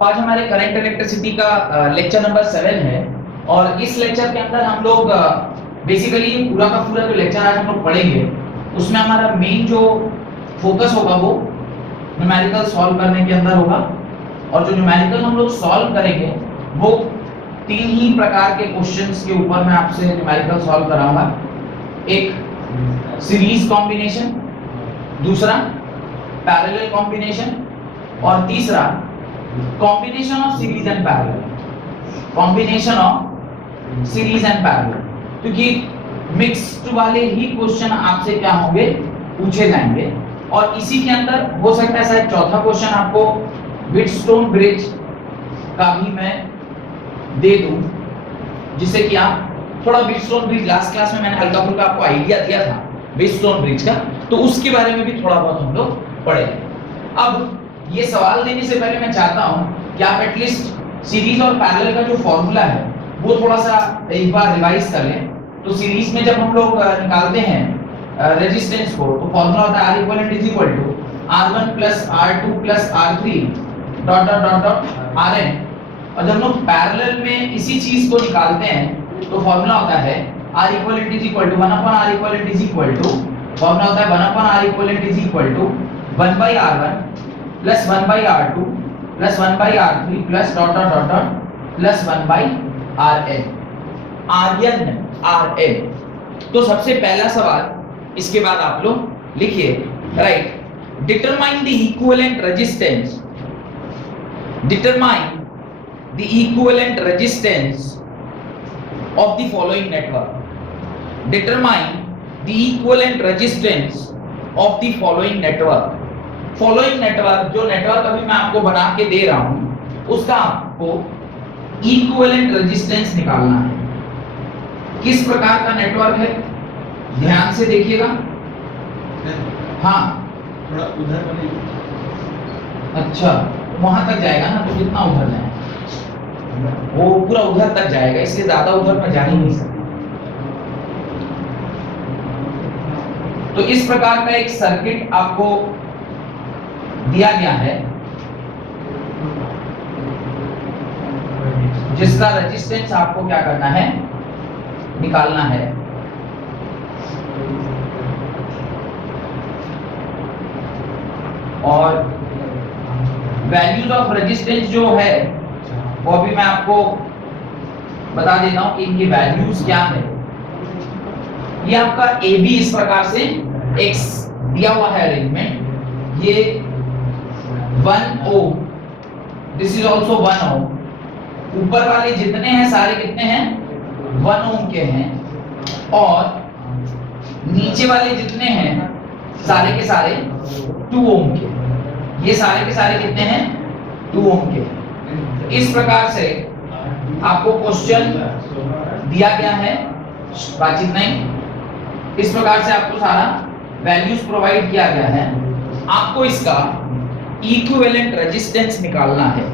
आज हमारे current electricity का लेक्चर नंबर 7 है और इस लेक्चर के अंदर हम लोग बेसिकली पूरा का पूरा जो लेक्चर आज हम लोग पढ़ेंगे उसमें हमारा मेन जो फोकस होगा वो न्यूमेरिकल सॉल्व करने के अंदर होगा। और जो न्यूमेरिकल हम लोग सॉल्व करेंगे वो तीन ही प्रकार के क्वेश्चंस के ऊपर मैं आपसे न्यूमेरिकल सॉल्व कराऊंगा। एक सीरीज कॉम्बिनेशन, दूसरा पैरेलल कॉम्बिनेशन और तीसरा combination of series and parallel. Combination of series and parallel, क्योंकि मिक्स्ड वाले ही क्वेश्चन आपसे क्या होंगे, पूछे जाएंगे। और इसी के अंदर हो सकता है शायद चौथा क्वेश्चन आपको व्हीटस्टोन ब्रिज का भी मैं दे दूं, जिससे कि आप थोड़ा व्हीटस्टोन ब्रिज लास्ट क्लास में मैंने हल्का फुल्का आपको आइडिया दिया था व्हीटस्टोन ब्रिज का, तो उसके बारे में भी थोड़ा बहुत हम लोग पढ़ेंगे। अब ये सवाल देने से पहले मैं चाहता हूं कि आप एटलीस्ट सीरीज और पैरेलल का जो फॉर्मूला है वो थोड़ा सा एक बार रिवाइज कर लें। तो सीरीज में जब हम लोग निकालते हैं रेजिस्टेंस को, तो फॉर्मूला होता है R equivalent is equal to R1 plus R2 plus R3 dot dot dot dot Rn। और जब हम लोग पैरेलल में इसी चीज को निकालते हैं तो फॉर्मूला होता है R equivalent is equal to 1 upon R equivalent is equal to, formula होता है 1 upon R equivalent is equal to 1 by R1 plus 1 by R2 plus 1 by R3 plus dot dot dot dot plus 1 by Rn। तो सबसे पहला सवाल इसके बाद आप लोग लिखिए, right, determine the equivalent resistance, determine the equivalent resistance of the following network, determine the equivalent resistance of the following network. Following network, जो नेटवर्क अभी मैं आपको बना के दे रहा हूं उसका आपको इक्विवेलेंट रेजिस्टेंस निकालना है। किस प्रकार का नेटवर्क है, ध्यान से देखिएगा। हाँ, थोड़ा उधर बने। अच्छा, वहां तक जाएगा ना, तो कितना उधर जाएगा, वो पूरा उधर तक जाएगा, इससे ज्यादा उधर में जा ही नहीं सकता। तो इस प्रकार का एक सर्किट आपको दिया गया है जिसका रेजिस्टेंस आपको क्या करना है, निकालना है। और वैल्यूज ऑफ रेजिस्टेंस जो है वो भी मैं आपको बता देता हूं कि इनकी वैल्यूज क्या है। ये आपका ए बी इस प्रकार से एक्स दिया हुआ है अरेंजमेंट, ये 1 ओम, दिस इज आल्सो 1 ओम। ऊपर वाले जितने हैं सारे कितने हैं, 1 ओम के हैं, और नीचे वाले जितने हैं सारे के सारे 2 ओम के। ये सारे के सारे कितने हैं, 2 ओम के। इस प्रकार से आपको क्वेश्चन दिया गया है, बातचीत नहीं, इस प्रकार से आपको सारा वैल्यूज प्रोवाइड किया गया है। आपको इसका इक्विवेलेंट रेजिस्टेंस निकालना है,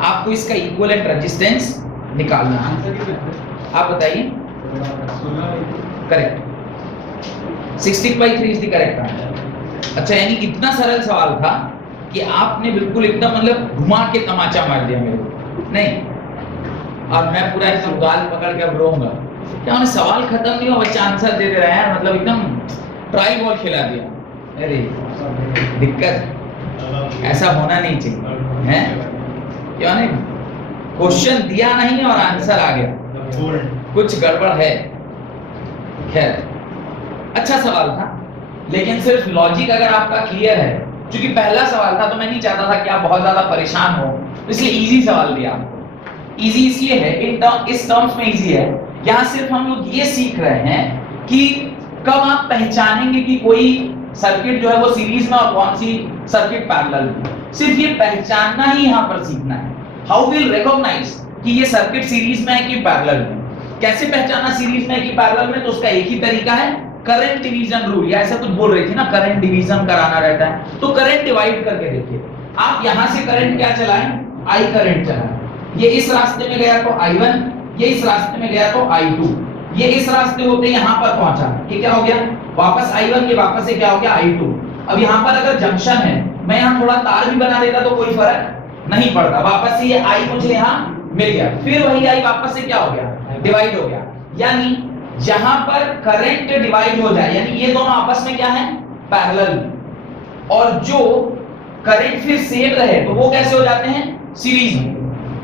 आपको इसका इक्विवेलेंट रेजिस्टेंस निकालना है। आप बताइए, correct, 60/3 is the correct answer. अच्छा, यानी इतना सरल सवाल था कि आपने बिल्कुल एकदम मतलब घुमा के तमाचा मार दिया मेरे को, नहीं, और मैं पूरा एकदम गाल पकड़ के अब रोऊंगा क्या, उन्हें सवाल खत्म नहीं हुआ बच्चा आंसर दे दे रहा है, मतलब एकदम ट्राई बॉल खिला दिया। अरे दिक्कत, ऐसा होना नहीं चाहिए, हैं? क्यों नहीं, क्वेश्चन दिया नहीं और आंसर आ गया, कुछ गड़बड़ है। खैर, अच्छा सवाल था, लेकिन सिर्फ लॉजिक अगर आपका क्लियर है, क्योंकि पहला सवाल था तो मैं नहीं चाहता था कि आप बहुत ज्यादा परेशान हो, इसलिए इजी सवाल दिया आपको। इजी इसलिए है, इस टर्म्स में इजी है, यहाँ सिर्फ हम लोग ये सीख रहे हैं कि कब आप पहचानेंगे कि कोई सर्किट जो है वो सीरीज में और कौन सी सर्किट पैरेलल में, सिर्फ ये पहचानना ही यहाँ पर सीखना है। हाउ विल रिकॉग्नाइज कि ये सर्किट सीरीज में है कि पैरेलल में, कैसे पहचाना सीरीज में है कि पैरेलल में, तो उसका एक ही तरीका है, करंट डिवीजन रूल, या ऐसा कुछ बोल रही थी ना, करंट डिवीजन कराना रहता है, तो करंट डिवाइड करके देखिए। आप यहां से करंट क्या चलाएं, I करंट चलाएं, ये इस रास्ते में गया तो I1, ये इस रास्ते में गया तो I2, ये इस रास्ते होते यहां पर पहुंचा, ये क्या हो गया, वापस I1 के वापस से क्या हो गया I2। अब यहां पर अगर जंक्शन है, मैं यहां थोड़ा तार भी बना देता तो कोई फर्क नहीं पड़ता, वापस से ये i मुझे यहाँ मिल गया, फिर वही i वापस से क्या हो गया, डिवाइड हो गया। यानी जहां पर करंट डिवाइड हो जाए, यानी ये दोनों आपस में क्या है, पैरेलल, और जो करंट फिर सेम रहे तो वो कैसे हो जाते हैं, सीरीज में।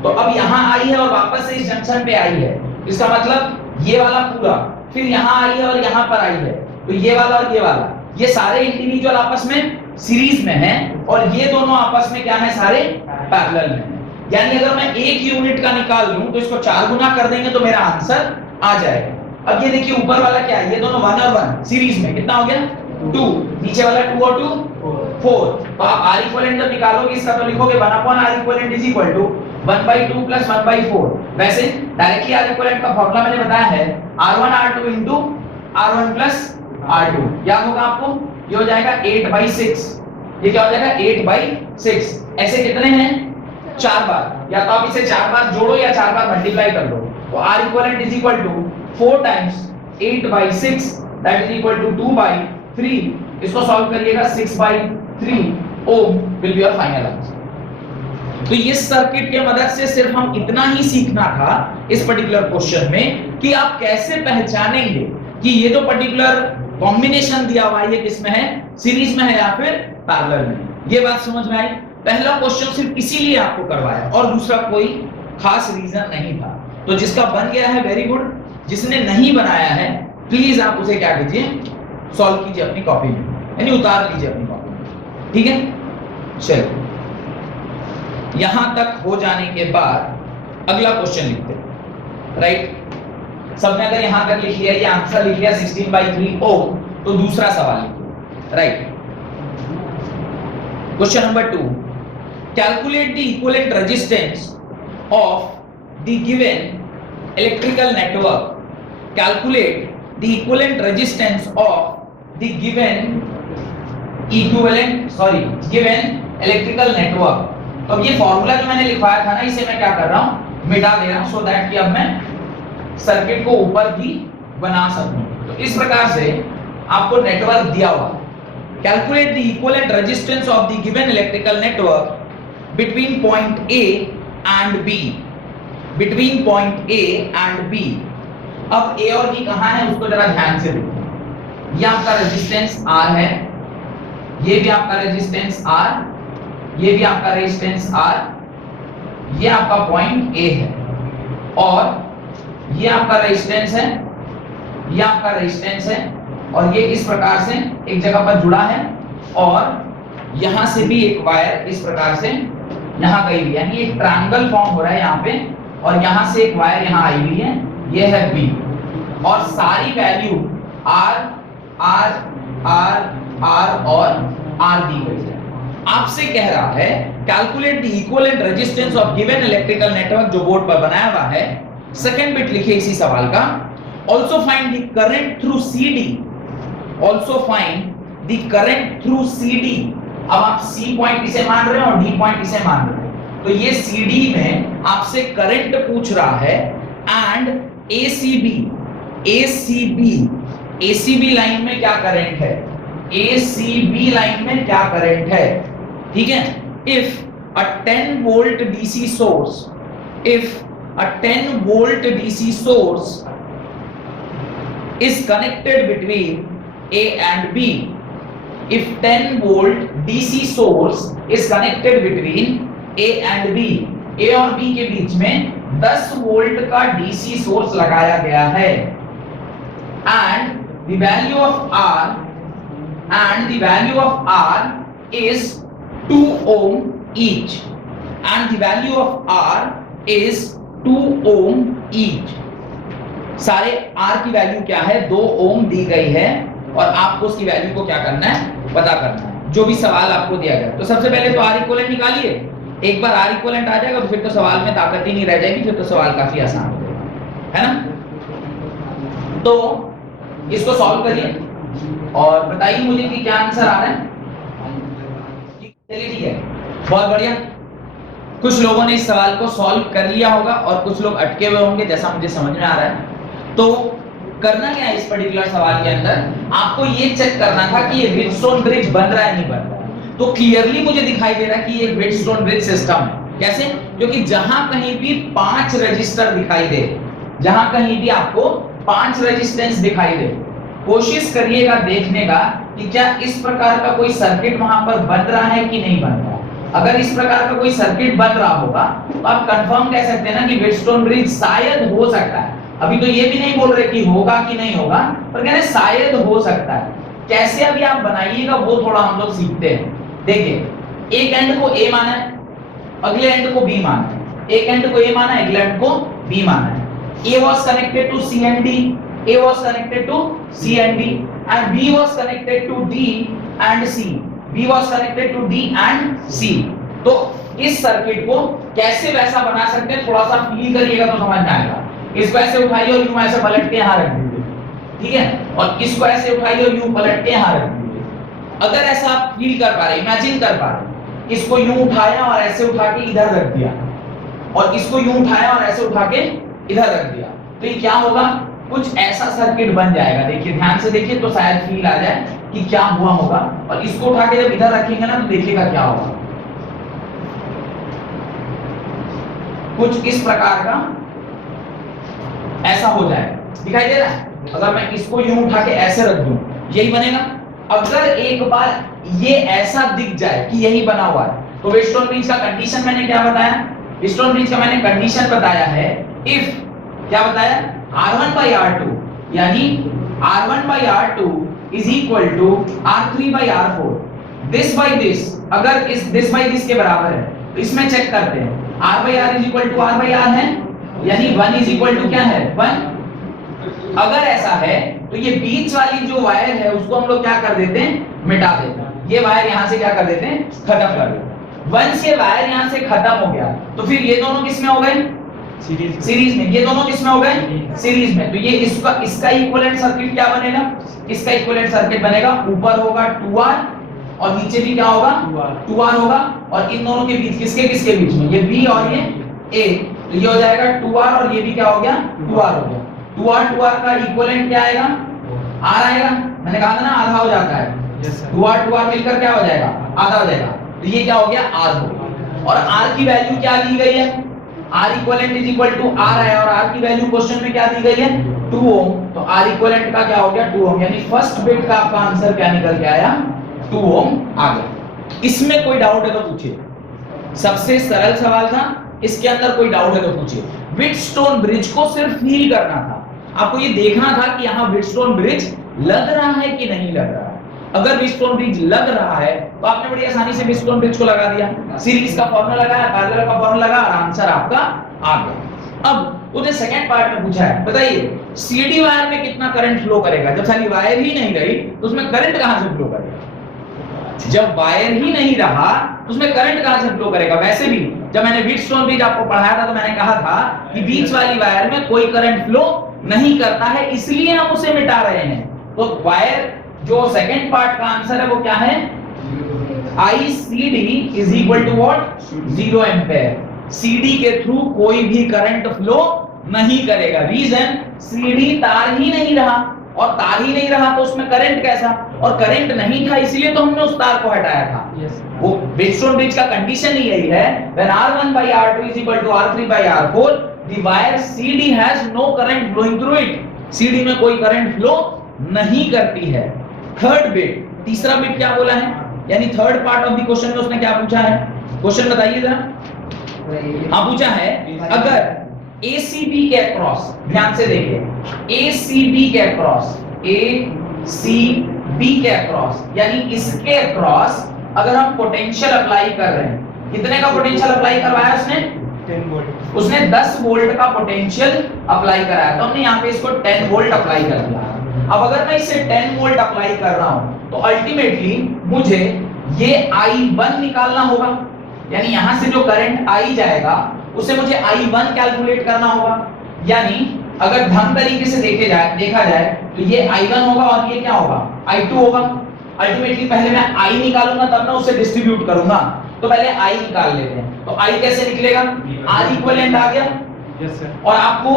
तो अब यहाँ आई है और वापस से इस जंक्शन पे आई है, इसका मतलब ये वाला पूरा फिर यहाँ आई है और यहाँ पर आई है, तो ये वाला और ये सारे इंडिविजुअल आपस में सीरीज में हैं, और ये दोनों आपस में क्या है, सारे पैरेलल में हैं। यानी अगर मैं एक यूनिट का निकाल लूं तो इसको 4 गुना कर देंगे तो मेरा आंसर आ जाएगा। अब ये देखिए ऊपर वाला क्या है, ये दोनों 1 और 1 सीरीज में, कितना हो गया 2, नीचे वाला 2 और 2 4। तो आप R इक्विवेलेंट जब निकालोगे इसका तो लिखोगे 1/R equivalent is equal to 1/2 plus 1/4। वैसे डायरेक्टली R इक्विवेलेंट का फार्मूला मैंने बताया है R1 R2 into R1 plus R2, याद होगा आपको, ये हो जाएगा 8/6। ये क्या हो जाएगा 8/6। ऐसे कितने हैं, 4 बार, या तो आप इसे 4 बार जोड़ो या 4 बार मल्टीप्लाई कर दो। तो R equivalent is equal to 4 times 8/6 that is equal to 2/3। इसको सॉल्व करिएगा 6/3 ohm will be your final answer. तो ये सर्किट के मदद से सिर्फ हम इतना ही सीखना था इस पर्टिकुलर क्वेश्चन में कि आप कैसे पहचानेंगे कि ये जो पर्टिकुलर कॉम्बिनेशन दिया हुआ है ये किसमें है, सीरीज में है या फिर पैरेलल में। ये बात समझ में आई। पहला क्वेश्चन सिर्फ इसीलिए आपको करवाया और दूसरा कोई खास रीजन नहीं था। तो जिसका बन गया है वेरी गुड, जिसने नहीं बनाया है प्लीज आप उसे क्या कीजिए, सॉल्व कीजिए अपनी कॉपी में, यानी उतार लीजिए अपनी कॉपी में, ठीक है। चलिए यहां तक हो जाने के बाद अगला क्वेश्चन लिखते हैं, राइट। सबने अगर यहां तक लिख लिया, ये आंसर लिख लिया 16/3 ओम, तो दूसरा सवाल लिखिए, right. Question number 2, calculate the equivalent resistance of the given electrical network. Calculate the equivalent resistance of the given electrical network. तो अब ये फॉर्मूला जो मैंने लिखवाया था ना, इसे मैं क्या कर रहा हूं, मिटा दे रहा हूं, सो दैट कि अब मैं सर्किट को ऊपर भी बना सकूं। तो इस प्रकार से आपको नेटवर्क दिया हुआ, calculate the equivalent resistance of the given electrical network between point A and B, between point A and B. अब ए और बी कहां है उसको जरा ध्यान से देखो। ये आपका रेजिस्टेंस R है, ये भी आपका रेजिस्टेंस R, ये भी आपका रेजिस्टेंस R, ये आपका पॉइंट ए है, और ये आपका रेजिस्टेंस है, ये आपका रेजिस्टेंस है, और ये इस प्रकार से एक जगह पर जुड़ा है, और यहां से भी एक वायर इस प्रकार से यहां गई हुई है, यानी एक ट्रायंगल फॉर्म हो रहा है यहां पे, और यहां से एक वायर यहां आई हुई है, ये है B, और सारी value R R R R और R दी गई है। आपसे कह रहा है calculate the equivalent resistance of given electrical network, जो बोर्ड पर बनाया हुआ है। सेकंड बिट लिखिए इसी सवाल का, also find the current through CD, also find the current through CD। अब आप C पॉइंट इसे मान रहे हैं और D पॉइंट इसे मान रहे हैं, तो ये CD में आपसे करंट पूछ रहा है, एंड ACB लाइन में क्या करंट है, ACB लाइन में क्या करंट है, ठीक है। If a 10 volt DC source, if a 10 volt DC source is connected between A and B, if 10 volt DC source is connected between A and B, A और B के बीच में 10 volt का DC source लगाया गया है, and the value of R is 2 ohm each, and the value of R is 2 ohm each। सारे R की value क्या है, 2 ओम दी गई है, और आपको उसकी वैल्यू को क्या करना है, पता करना है, जो भी सवाल आपको दिया गया। तो सबसे पहले तो R इक्विवेलेंट निकालिए। एक बार R इक्विवेलेंट आ जाएगा तो फिर तो सवाल में ताकत ही नहीं रह जाएगी, फिर तो सवाल काफी आसान हो जाएगा, है ना। तो इसको सॉल्व करिए और बताइए मुझे कि क्या आंसर आ रहा है। चलिए ठीक है, बहुत बढ़िया। कुछ लोगों ने इस सवाल को सॉल्व कर लिया होगा और कुछ लोग अटके हुए होंगे, जैसा मुझे समझ में आ रहा है। तो करना क्या है इस पर्टिकुलर सवाल के अंदर, आपको ये चेक करना था कि ये व्हीटस्टोन ब्रिज बन रहा है नहीं बन रहा है। तो क्लियरली मुझे दिखाई दे रहा है कि ये व्हीटस्टोन ब्रिज सिस्टम है, कैसे? क्योंकि जहां कहीं भी 5 रजिस्टर दिखाई दे, जहां कहीं भी आपको 5 रेजिस्टेंस दिखाई दे, कोशिश करिएगा देखने का कि क्या इस प्रकार का कोई सर्किट वहां पर बन रहा है कि नहीं बन रहा। अगर इस प्रकार का कोई सर्किट बन रहा होगा तो आप कंफर्म कह सकते हैं ना कि व्हीटस्टोन ब्रिज शायद हो सकता है। अभी तो ये भी नहीं बोल रहे कि होगा कि नहीं होगा, पर कह रहे शायद हो सकता है। कैसे अभी आप बनाइएगा वो थोड़ा हम लोग सीखते हैं। देखिए, एक एंड को ए माना है, अगले एंड को बी माना है। एक एंड को ए माना है, अगले एंड को बी माना है। A was connected to C and D, A was connected to C and D, and B was connected to D and C. B was connected to D and C. तो इस circuit को कैसे वैसा बना सकते हैं, थोड़ा सा फील करिएगा तो समझ में आएगा। इसको ऐसे उठाइए और यूं ऐसे पलट के यहाँ रख दीजिए, ठीक है? और इसको ऐसे उठाइए और यूं पलट के यहाँ रख दीजिए। अगर ऐसा आप फील कर पा रहे, इमेजिन कर पा रहे, इसको यूं उठाया और ऐसे उठा के इधर रख दिया, और इसको यूं उठाया और ऐसे उठा के इधर रख दिया, तो ये क्या होगा? कुछ ऐसा सर्किट बन जाएगा। देखिए, ध्यान से देखिए तो शायद फील आ जाए कि क्या हुआ होगा। और इसको उठा के जब इधर रखेंगे ना तो देखिएगा क्या होगा। कुछ इस प्रकार का ऐसा हो जाएगा, दिखाई दे रहा है? अगर मैं इसको यूं उठा के ऐसे रख दूं, यही बनेगा। अगर एक बार ये ऐसा दिख जाए कि यही बना हुआ है, तो व्हीटस्टोन ब्रिज का कंडीशन मैंने क्या बताया? व्हीटस्टोन ब्रिज का मैंने कंडीशन बताया है, इफ क्या बताया? R1/R2, यानी R1/R2 is equal to R3/R4, this by this, अगर इस this by this के बराबर है तो इसमें चेक करते हैं, R/R is equal to R/R है, यानी 1 is equal to क्या है? 1। अगर ऐसा है तो ये बीच वाली जो वायर है उसको हम लोग क्या कर देते हैं? मिटा देते हैं। ये वायर यहां से क्या कर देते हैं? खत्म कर देते हैं। वंस ये वायर यहां से खत्म हो गया तो फिर ये दोनों किस में हो गए? सीरीज में। ये दोनों किस में हो गए? सीरीज में। तो ये इसका इक्विवेलेंट सर्किट क्या बनेगा? इसका इक्विवेलेंट सर्किट बनेगा, ऊपर होगा 2R और नीचे भी क्या होगा? 2R होगा। और इन दोनों के बीच किसके बीच में? ये B और ये A, तो ये हो जाएगा 2R और ये भी क्या हो गया? 2R हो गया। 2R का इक्विवेलेंट क्या आएगा? R आएगा। मैंने कहा था ना आधा हो जाता है। 2R मिलकर क्या हो जाएगा? आधा हो जाएगा। तो ये क्या हो गया? R हो गया। और R की वैल्यू क्या दी गई है? R equivalent is equal to R है और R की वैल्यू क्वेश्चन में क्या दी गई है? 2 ओम। तो R equivalent का क्या हो गया? 2 ओम, यानी फर्स्ट बिट का आपका आंसर क्या निकल के आया? 2 ओम आ गया। इसमें कोई डाउट है तो पूछिए। सबसे सरल सवाल था, इसके अंदर कोई डाउट है तो पूछिए। व्हीटस्टोन ब्रिज को सिर्फ फील करना था, आपको ये देखना था कि यहाँ व्हीटस्टोन ब्रिज लग रहा है कि नहीं लग रहा है। अगर व्हीटस्टोन ब्रिज लग रहा है तो आपने बड़ी आसानी से व्हीटस्टोन ब्रिज को लगा दिया, सीरीज का फॉर्मूला लगाया, पैरेलल का फॉर्मूला लगा और आंसर आपका आ गया। अब उसने सेकंड पार्ट में पूछा है, बताइए सीडी वायर में कितना करंट फ्लो करेगा? जब सारी वायर ही नहीं रही तो उसमें करंट कहां से फ्लो करेगा? जब वायर ही नहीं रहा तो उसमें करंट कहां से फ्लो करेगा? वैसे भी जब मैंने व्हीटस्टोन ब्रिज आपको पढ़ाया था तो मैंने कहा था कि बीच वाली वायर में कोई करंट फ्लो नहीं करता है, इसलिए हम उसे मिटा रहे हैं। तो वायर जो सेकंड पार्ट का आंसर है वो क्या है? ICD is equal to what? 0 ampere. CD के थ्रू कोई भी करंट फ्लो नहीं करेगा। रीजन, CD तार ही नहीं रहा, और तार ही नहीं रहा तो उसमें करंट कैसा? और करंट नहीं था इसलिए तो हमने उस तार को हटाया था। वो व्हीटस्टोन ब्रिज का कंडीशन ही यही है, when R1/R2 is equal to R3/R4, the wire CD has no current flowing through it। CD में कोई करंट फ्लो नहीं करती है। थर्ड बिट, तीसरा बिट क्या बोला है? यानी third part of the question में उसने क्या पूछा है? क्वेश्चन बताइए जरा। हाँ, पूछा है अगर ACB के अक्रॉस, ध्यान से देखिए, ACB के अक्रॉस, ACB के अक्रॉस यानी इसके अक्रॉस अगर हम पोटेंशियल अप्लाई कर रहे हैं, कितने का पोटेंशियल अप्लाई करवाया उसने? 10 वोल्ट। उसने 10 वोल्ट का पोटेंशियल अप्लाई कराया, तो हमने यहाँ पे इसको 10 वोल्ट अप्लाई कर दिया। अब अगर मैं इसे 10 वोल्ट अप्लाई कर रहा हूं तो अल्टीमेटली मुझे ये I1 निकालना होगा, यानी यहां से जो करंट आई जाएगा उसे मुझे I1 कैलकुलेट करना होगा। यानी अगर ढंग तरीके से देखा जाए तो ये I1 होगा और ये क्या होगा? I2 होगा। अल्टीमेटली पहले मैं I निकालूंगा तब मैं उसे डिस्ट्रीब्यूट करूंगा, तो पहले I निकाल लेते हैं। तो I कैसे निकलेगा? R इक्विवेलेंट आ गया। Yes sir. और आपको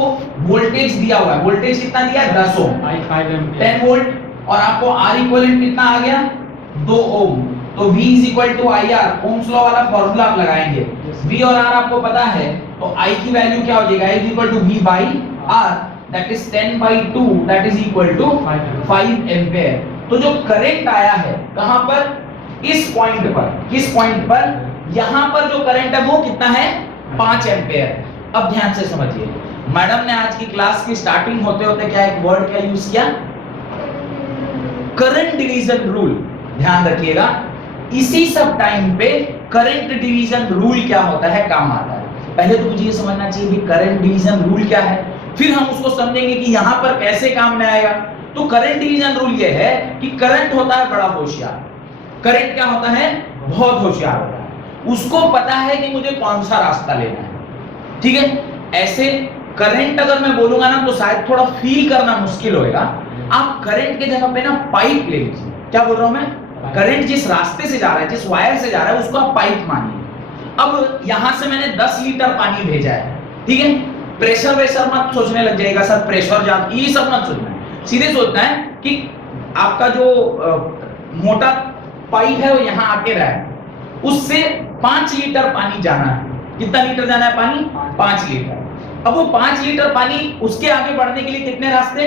वोल्टेज दिया हुआ है, वोल्टेज कितना दिया है? 10 ओम, 10 वोल्ट। और आपको R इक्विवेलेंट कितना आ गया? 2 ओम। तो V is equal to IR, ohm's law वाला फॉर्मूला आप लगाएंगे। V और R आपको पता है, तो I की वैल्यू क्या हो जाएगा, I equal to V by R, that is 10/2, that is equal to 5 ampere. तो जो करंट आया है कहां पर, इस पॉइंट पर, किस पॉइंट पर, यहां पर जो करंट है वो कितना है, 5 एम्पेयर। अब ध्यान से समझिए, मैडम ने आज की क्लास की स्टार्टिंग होते होते क्या एक वर्ड क्या यूज किया, करंट डिवीजन रूल। ध्यान रखिएगा, इसी सब टाइम पे करंट डिवीजन रूल क्या होता है, काम आता है। पहले तो मुझे ये समझना चाहिए कि करंट डिवीजन रूल क्या है, फिर हम उसको समझेंगे कि यहां पर कैसे काम में आएगा। तो करंट डिवीजन रूल ये है कि करंट होता है बड़ा होशियार, करंट क्या होता है, बहुत होशियार होता है, उसको पता है कि मुझे कौन सा रास्ता लेना है। ठीक है, ऐसे करंट अगर मैं बोलूंगा ना तो शायद थोड़ा फील करना मुश्किल होगा। आप करंट के जगह पे ना पाइप ले लीजिए। क्या बोल रहा हूं मैं, करंट जिस रास्ते से जा रहा है, जिस वायर से जा रहा है, उसको आप पाइप मानिए। अब यहां से मैंने 10 लीटर पानी भेजा है, ठीक है, प्रेशर वेशर मत सोचने लग जाएगा सर, प्रेशर ज्यादा, ये सब मत सोचना है, सीधे सोचना है कि आपका जो मोटा पाइप है वो यहां आके रहा है, उससे 5 लीटर पानी जाना है। कितना लीटर जाना है पानी, 5 लीटर। अब वो 5 लीटर पानी, उसके आगे बढ़ने के लिए कितने रास्ते,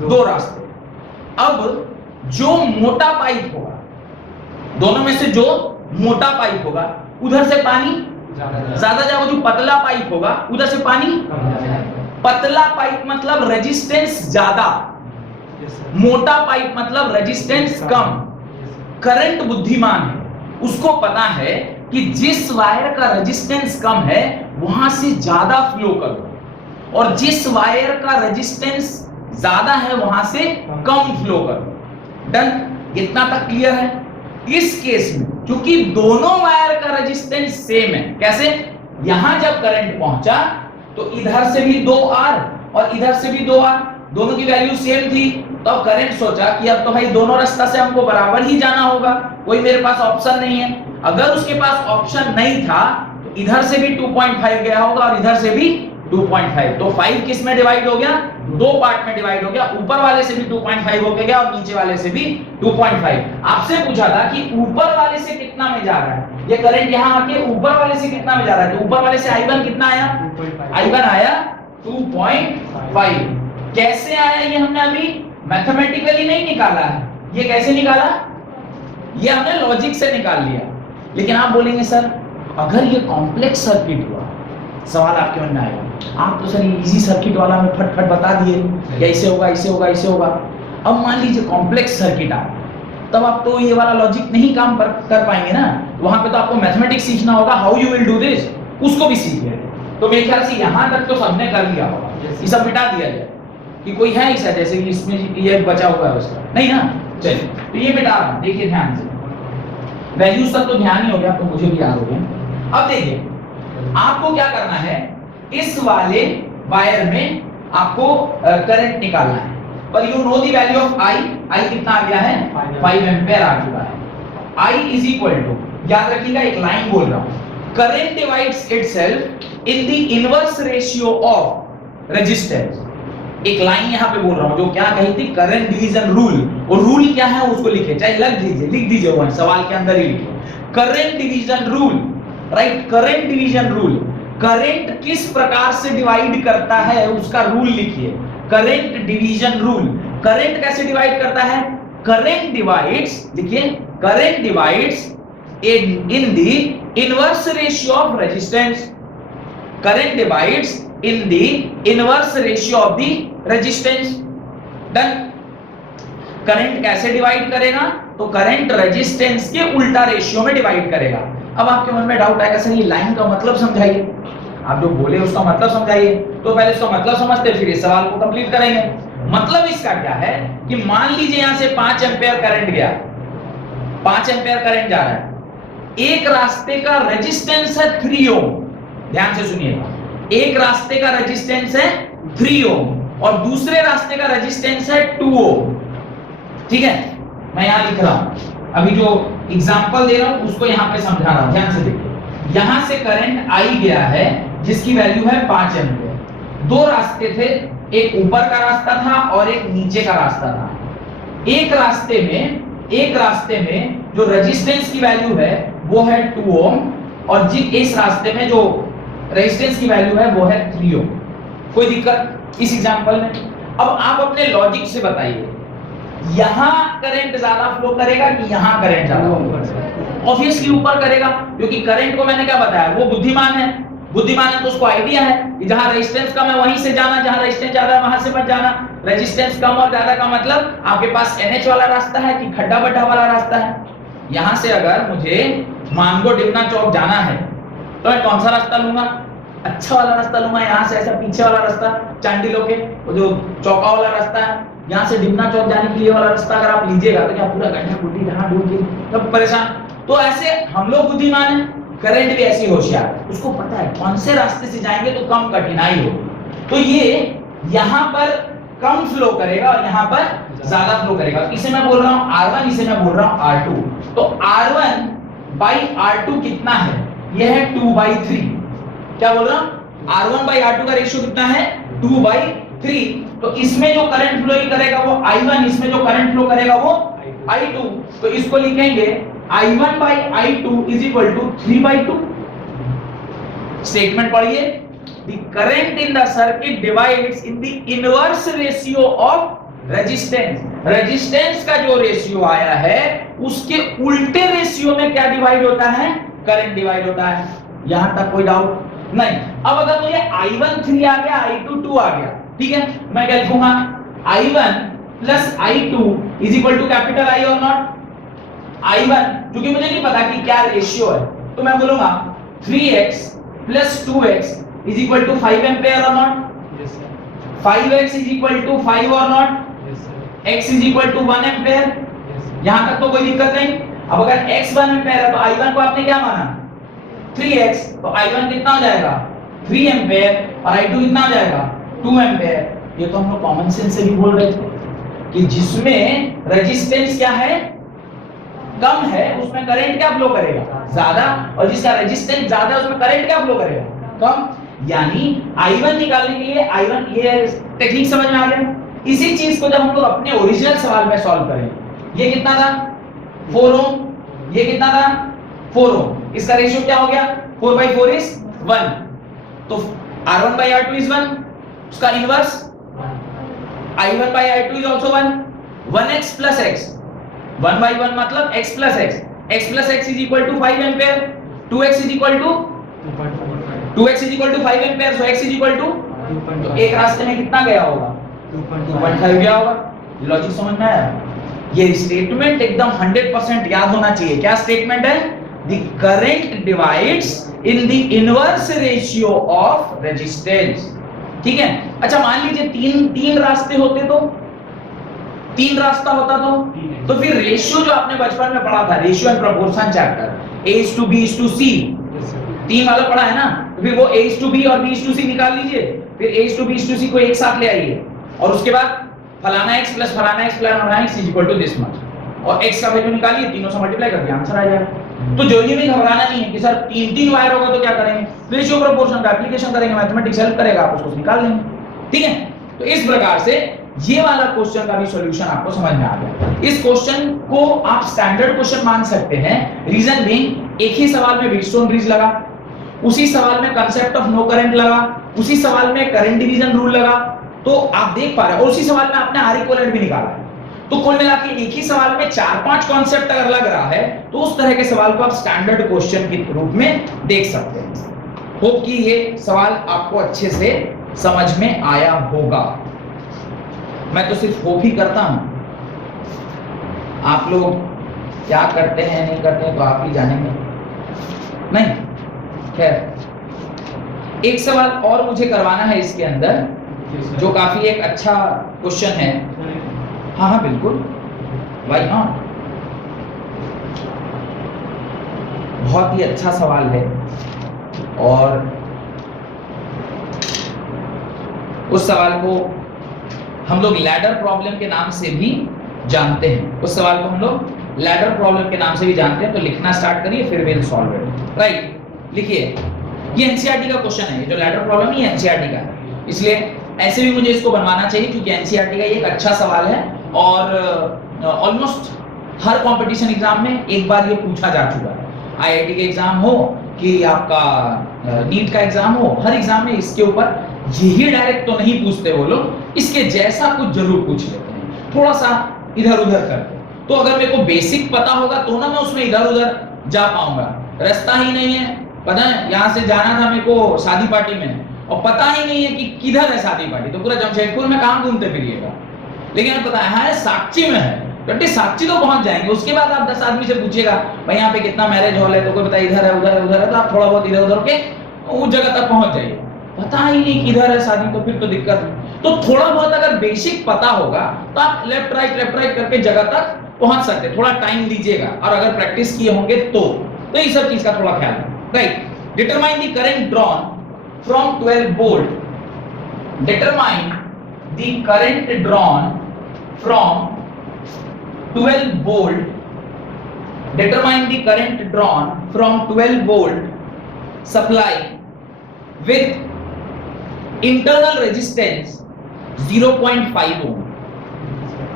2 रास्ते। अब जो मोटा पाइप होगा, दोनों में से जो मोटा पाइप होगा उधर से पानी ज्यादा जाएगा, जो पतला पाइप होगा उधर से पानी, पतला पाइप मतलब रेजिस्टेंस ज्यादा, मोटा पाइप मतलब रेजिस्टेंस कम। करंट बुद्धिमान है, उसको पता है कि जिस वायर का रेजिस्टेंस कम है वहां से ज्यादा फ्लो करो, और जिस वायर का रेजिस्टेंस ज्यादा है वहां से कम फ्लो करो। डन, इतना तक क्लियर है। इस केस में क्योंकि दोनों वायर का रेजिस्टेंस सेम है, कैसे, यहां जब करंट पहुंचा तो इधर से भी 2R और इधर से भी 2R, दोनों की वैल्यू सेम थी, तो करंट सोचा कि अब तो भाई दोनों रास्ता से हमको बराबर ही जाना होगा, कोई मेरे पास ऑप्शन नहीं है। अगर उसके पास ऑप्शन नहीं था तो इधर से भी 2.5 गया होगा और इधर से भी 2.5, तो 5 किस में डिवाइड हो गया, 2 पार्ट में डिवाइड हो गया, ऊपर वाले से भी 2.5 होके गया और नीचे वाले से भी 2.5। आपसे पूछा था कि ऊपर वाले से कितना में जा रहा है, ये करंट यहां आके ऊपर वाले से कितना में जा रहा है, तो ऊपर वाले से I1 कितना आया, I1 आया 2.5। कैसे आया ये हमने अभी मैथमेटिकली नहीं निकाला है, ये कैसे निकाला, ये हमने लॉजिक से निकाल लिया। लेकिन आप बोलेंगे सर अगर ये कॉम्प्लेक्स सर्किट हुआ, सवाल आपके मन में आएगा, आप तो सर इजी सर्किट वाला में फटफट बता दिए कि ऐसे होगा ऐसे होगा ऐसे होगा। अब मान लीजिए कॉम्प्लेक्स सर्किट आ, तब आप तो ये वाला लॉजिक नहीं काम कर पाएंगे ना, वहां पे तो आपको मैथमेटिक्स सीखना होगा, how you will do this, उसको भी सीखिए। तो मेरे ख्याल से यहां तक तो सबने कर लिया होगा, ये सब मिटा दिया जाए कि कोई है ऐसा जैसे कि इसमें ये बचा हुआ है उसका, नहीं ना, चलिए तो ये मिटा रहा हूं, देखिए ध्यान से, वैल्यूज तक तो ध्यान ही हो गया, तो मुझे भी याद हो गया। अब देखिए आपको क्या करना है, इस वाले वायर में आपको करंट निकालना है, पर you know the value of I कितना आ गया है, 5 एम्पीयर आ चुका है। I इज इक्वल टू, याद रखिएगा एक लाइन बोल रहा हूं, current divides itself in the inverse ratio of resistance. एक लाइन यहां पे बोल रहा हूं जो क्या कही थी, करंट डिवीजन रूल, और रूल क्या है उसको लिखे, चाहे लिख दीजिए वो सवाल के अंदर ही लिखिए, current division rule, right, current division rule, current किस प्रकार से डिवाइड करता है उसका रूल लिखिए, करंट डिवीजन रूल। करंट कैसे डिवाइड करता है, करंट डिवाइड्स, लिखिए, current divides in the inverse ratio of resistance, current divides in the inverse ratio of the resistance. Done, current कैसे डिवाइड करेगा, तो करंट रेजिस्टेंस के उल्टा रेशियो में डिवाइड करेगा। अब आपके मन में डाउट आएगा सर ये लाइन का मतलब समझाइए, आप जो बोले उसका मतलब समझाइए, तो पहले उसका मतलब समझते फिर इस सवाल को कंप्लीट करेंगे। मतलब इसका क्या है कि मान लीजिए यहां से 5 एम्पीयर करंट गया, 5 एम्पीयर करंट जा रहा है, एक रास्ते का रेजिस्टेंस है 3 ओम, ध्यान से सुनिएगा, एक रास्ते का रेजिस्टेंस है 3 ओम और दूसरे रास्ते का रेजिस्टेंस है 2 ओम। ठीक है, मैं यहां लिख रहा हूं, अभी जो एग्जांपल दे रहा हूं उसको यहां पे समझा रहा हूं, ध्यान से देखिए। यहां से करंट आई गया है जिसकी वैल्यू है 5 एम्पीयर, 2 रास्ते थे, एक ऊपर का रास्ता था और एक नीचे का रास्ता था। एक रास्ते में जो रेजिस्टेंस की वैल्यू है वो है 2 ओम और इस रास्ते में जो रेजिस्टेंस की वैल्यू है वो है 3 ओम। कोई दिक्कत इस एग्जांपल में? अब आप अपने लॉजिक से बताइए, यहां करंट ज्यादा फ्लो करेगा कि यहां करंट ज्यादा फ्लो करेगा? ऑब्वियसली ऊपर करेगा, क्योंकि करंट को मैंने क्या बताया, वो बुद्धिमान है। बुद्धिमान है तो उसको आइडिया है कि जहां रेजिस्टेंस कम है वहीं से जाना, जहां रेजिस्टेंस ज्यादा है वहां से मत जाना। रेजिस्टेंस कम और ज्यादा का मतलब आपके पास NH वाला रास्ता है कि खड्डा बड्ढा वाला रास्ता है। यहां से अगर मुझे मानगो डिमना चौक जाना है तो मैं कौन सा रास्ता लूंगा? अच्छा वाला रास्ता लूंगा। यहाँ से ऐसा पीछे वाला रास्ता, चांडिलो के वो जो चौका वाला रास्ता है, यहाँ से डिमना चौक जाने के लिए वाला रास्ता अगर आप लीजिएगा तो क्या पूरा गड्ढा गुड्डी जहां डूब के तब परेशान। तो ऐसे हम लोग बुद्धिमान है, करंट भी ऐसी होशियार, उसको पता है कौन से रास्ते से जाएंगे तो कम कठिनाई हो। तो ये यहाँ पर कम फ्लो करेगा और यहाँ पर ज्यादा फ्लो करेगा। इसे मैं बोल रहा हूँ R1, इसे मैं बोल रहा हूँ R2। तो R1 by R2 कितना है? यह है 2/3। क्या बोल रहा हूँ? R1 by R2 का रेशियो कितना है? 2/3। तो इसमें जो करंट फ्लो करेगा वो I1, इसमें जो करंट फ्लो करेगा वो I2। तो इसको लिखेंगे I1 by I2 is equal to 3/2। Statement पढ़िए, the current in the circuit divides in the inverse ratio of resistance। Resistance का जो रेशियो आया है उसके उल्टे रेशियो में क्या डिवाइड होता है? करंट डिवाइड होता है। यहां तक कोई डाउट नहीं? अब अगर मुझे I1 3 आ गया, I2 2 आ गया, ठीक है, मैं क्या लिखूंगा? I1 प्लस I2 is equal to capital I और नॉट I1, क्योंकि मुझे नहीं पता कि क्या रेशियो है, तो मैं बोलूंगा 3x plus 2x is equal to 5 ampere और not? Yes sir. 5x is equal to 5 और not? Yes sir. x is equal to 1 ampere. Yes sir. यहां तक तो कोई दिक्कत नहीं। अब अगर x 1 एम्पेयर है तो I1 को आपने क्या माना? 3x, तो I1 कितना हो जाएगा? 3 एम्पेयर और I2 कितना हो जाएगा? 2 एम्पेयर। ये तो हम लोग कॉमन सेंस से भी बोल रहे थे कि जिसमें रेजिस्टेंस क्या है? कम है, उसमें करंट क्या फ्लो करेगा? ज्यादा। और जिसका रेजिस्टेंस ज्यादा है उसमें करंट क्या फ्लो करेगा? कम। यानी I1 निकालने के लिए I1, ये टेक्निक समझ में आ गया? इसी चीज को जब हम लोग अपने ओरिजिनल सवाल में सॉल्व करें, ये कितना था? 4 ओम। ये कितना था? 4 ओम। इसका रेशियो क्या हो गया? 4/4 इज 1। तो R1 by R2 इज 1। उसका inverse I1 by I2 is also 1। 1x plus x, 1/1 मतलब x plus x, x plus x is equal to 5 ampere, 2x is equal to 2x is equal to 5 ampere, so x is equal to, तो एक रास्ते में कितना गया होगा? 2.5 गया होगा। लॉजिक समझ में आया? ये स्टेटमेंट एकदम 100% याद होना चाहिए। क्या स्टेटमेंट है? The current divides in the inverse ratio of resistance। ठीक है? अच्छा, मान लीजिए तीन रास्ते होते तो, 3 रास्ता होता तो फिर रेशियो जो आपने बचपन में पढ़ा था, ratio and proportion chapter, A:B:C, 3 वाला पढ़ा है ना, तो फिर वो A:B और B:C निकाल लीजिए, फिर A:B:C को एक साथ ले आइए और उसके बाद फलाना x प्लस फलाना x प्लस फलाना x is equal to this much, और x का वैल्यू निकालिए, तीनों से मल्टीप्लाई करके आंसर आ जाएगा। तो जो ये भी घबराना नहीं है कि सर 3 वायर होगा तो क्या करेंगे? रेशियो प्रोपोर्शन का एप्लीकेशन करेंगे, मैथमेटिक्स हेल्प करेगा, आप उसको निकाल लेंगे। ठीक है? तो इस प्रकार से ये वाला क्वेश्चन का भी सॉल्यूशन आपको समझ में आ गया। इस क्वेश्चन को आप स्टैंडर्ड क्वेश्चन मान सकते हैं। रीजन बीइंग, एक ही सवाल में व्हीटस्टोन ब्रिज लगा, उसी सवाल में कांसेप्ट ऑफ नो करंट लगा, उसी सवाल में करंट डिवीजन रूल लगा, तो आप देख पा रहे हैं, और उसी सवाल में आपने आर इक्विवेलेंट भी निकाला है। तो कुल मिला के एक ही सवाल में 4-5 कॉन्सेप्ट अगर लग रहा है तो उस तरह के सवाल को आप स्टैंडर्ड क्वेश्चन के रूप में देख सकते हैं। होप कि ये सवाल आपको अच्छे से समझ में आया होगा। मैं तो सिर्फ होप ही करता हूं, आप लोग क्या करते हैं नहीं करते हैं तो आप ही जानेंगे। नहीं, खैर एक सवाल और मुझे करवाना है इसके अंदर, जो काफी एक अच्छा क्वेश्चन है। हाँ हाँ बिल्कुल, वाई नॉट, बहुत ही अच्छा सवाल है और उस सवाल को हम लोग लैडर प्रॉब्लम के नाम से भी जानते हैं। उस सवाल को हम लोग लैडर प्रॉब्लम के नाम से भी जानते हैं। तो लिखना स्टार्ट करिए, फिर विल सॉल्व इट। राइट, लिखिए। ये एनसीईआरटी का क्वेश्चन है, ये जो लैडर प्रॉब्लम है एनसीईआरटी का है, इसलिए ऐसे भी मुझे इसको बनवाना चाहिए क्योंकि एनसीईआरटी का ये एक अच्छा सवाल है और ऑलमोस्ट हर कंपटीशन एग्जाम में एक बार ये पूछा जा चुका है। आईआईटी के एग्जाम हो कि आपका नीट का एग्जाम हो, हर एग्जाम में इसके ऊपर यही डायरेक्ट तो नहीं पूछते वो लोग, इसके जैसा कुछ जरूर पूछ लेते हैं, थोड़ा सा इधर उधर करके। तो अगर मेरे को बेसिक पता होगा तो ना मैं उसमें इधर उधर जा पाऊंगा। रास्ता ही नहीं है, पता है यहाँ से जाना था मेरे को शादी पार्टी में, और पता ही नहीं है कि किधर है शादी पार्टी, तो पूरा जमशेदपुर में कहाँ घूमते फिरिएगा। लेकिन पता है हाँ साक्षी में है, तो साक्षी तो पहुंच जाएंगे। उसके बाद आप 10 आदमी से पूछिएगा भाई यहाँ पे कितना मैरिज हॉल है, तो कोई बताए इधर है उधर है उधर है, तो आप थोड़ा बहुत इधर उधर के उस जगह तक पहुंच जाइए। पता ही नहीं किधर है शादी, तो फिर तो दिक्कत है। तो थोड़ा बहुत अगर बेसिक पता होगा तो आप लेफ्ट राइट करके जगह तक पहुंच सकते हैं। थोड़ा टाइम दीजिएगा, और अगर प्रैक्टिस किए होंगे तो ये सब चीज का थोड़ा ख्याल रखें। Right, determine the current drawn from 12 volt, determine the current drawn from 12 volt, determine the current drawn from 12 volt supply with internal resistance 0.5 ohm।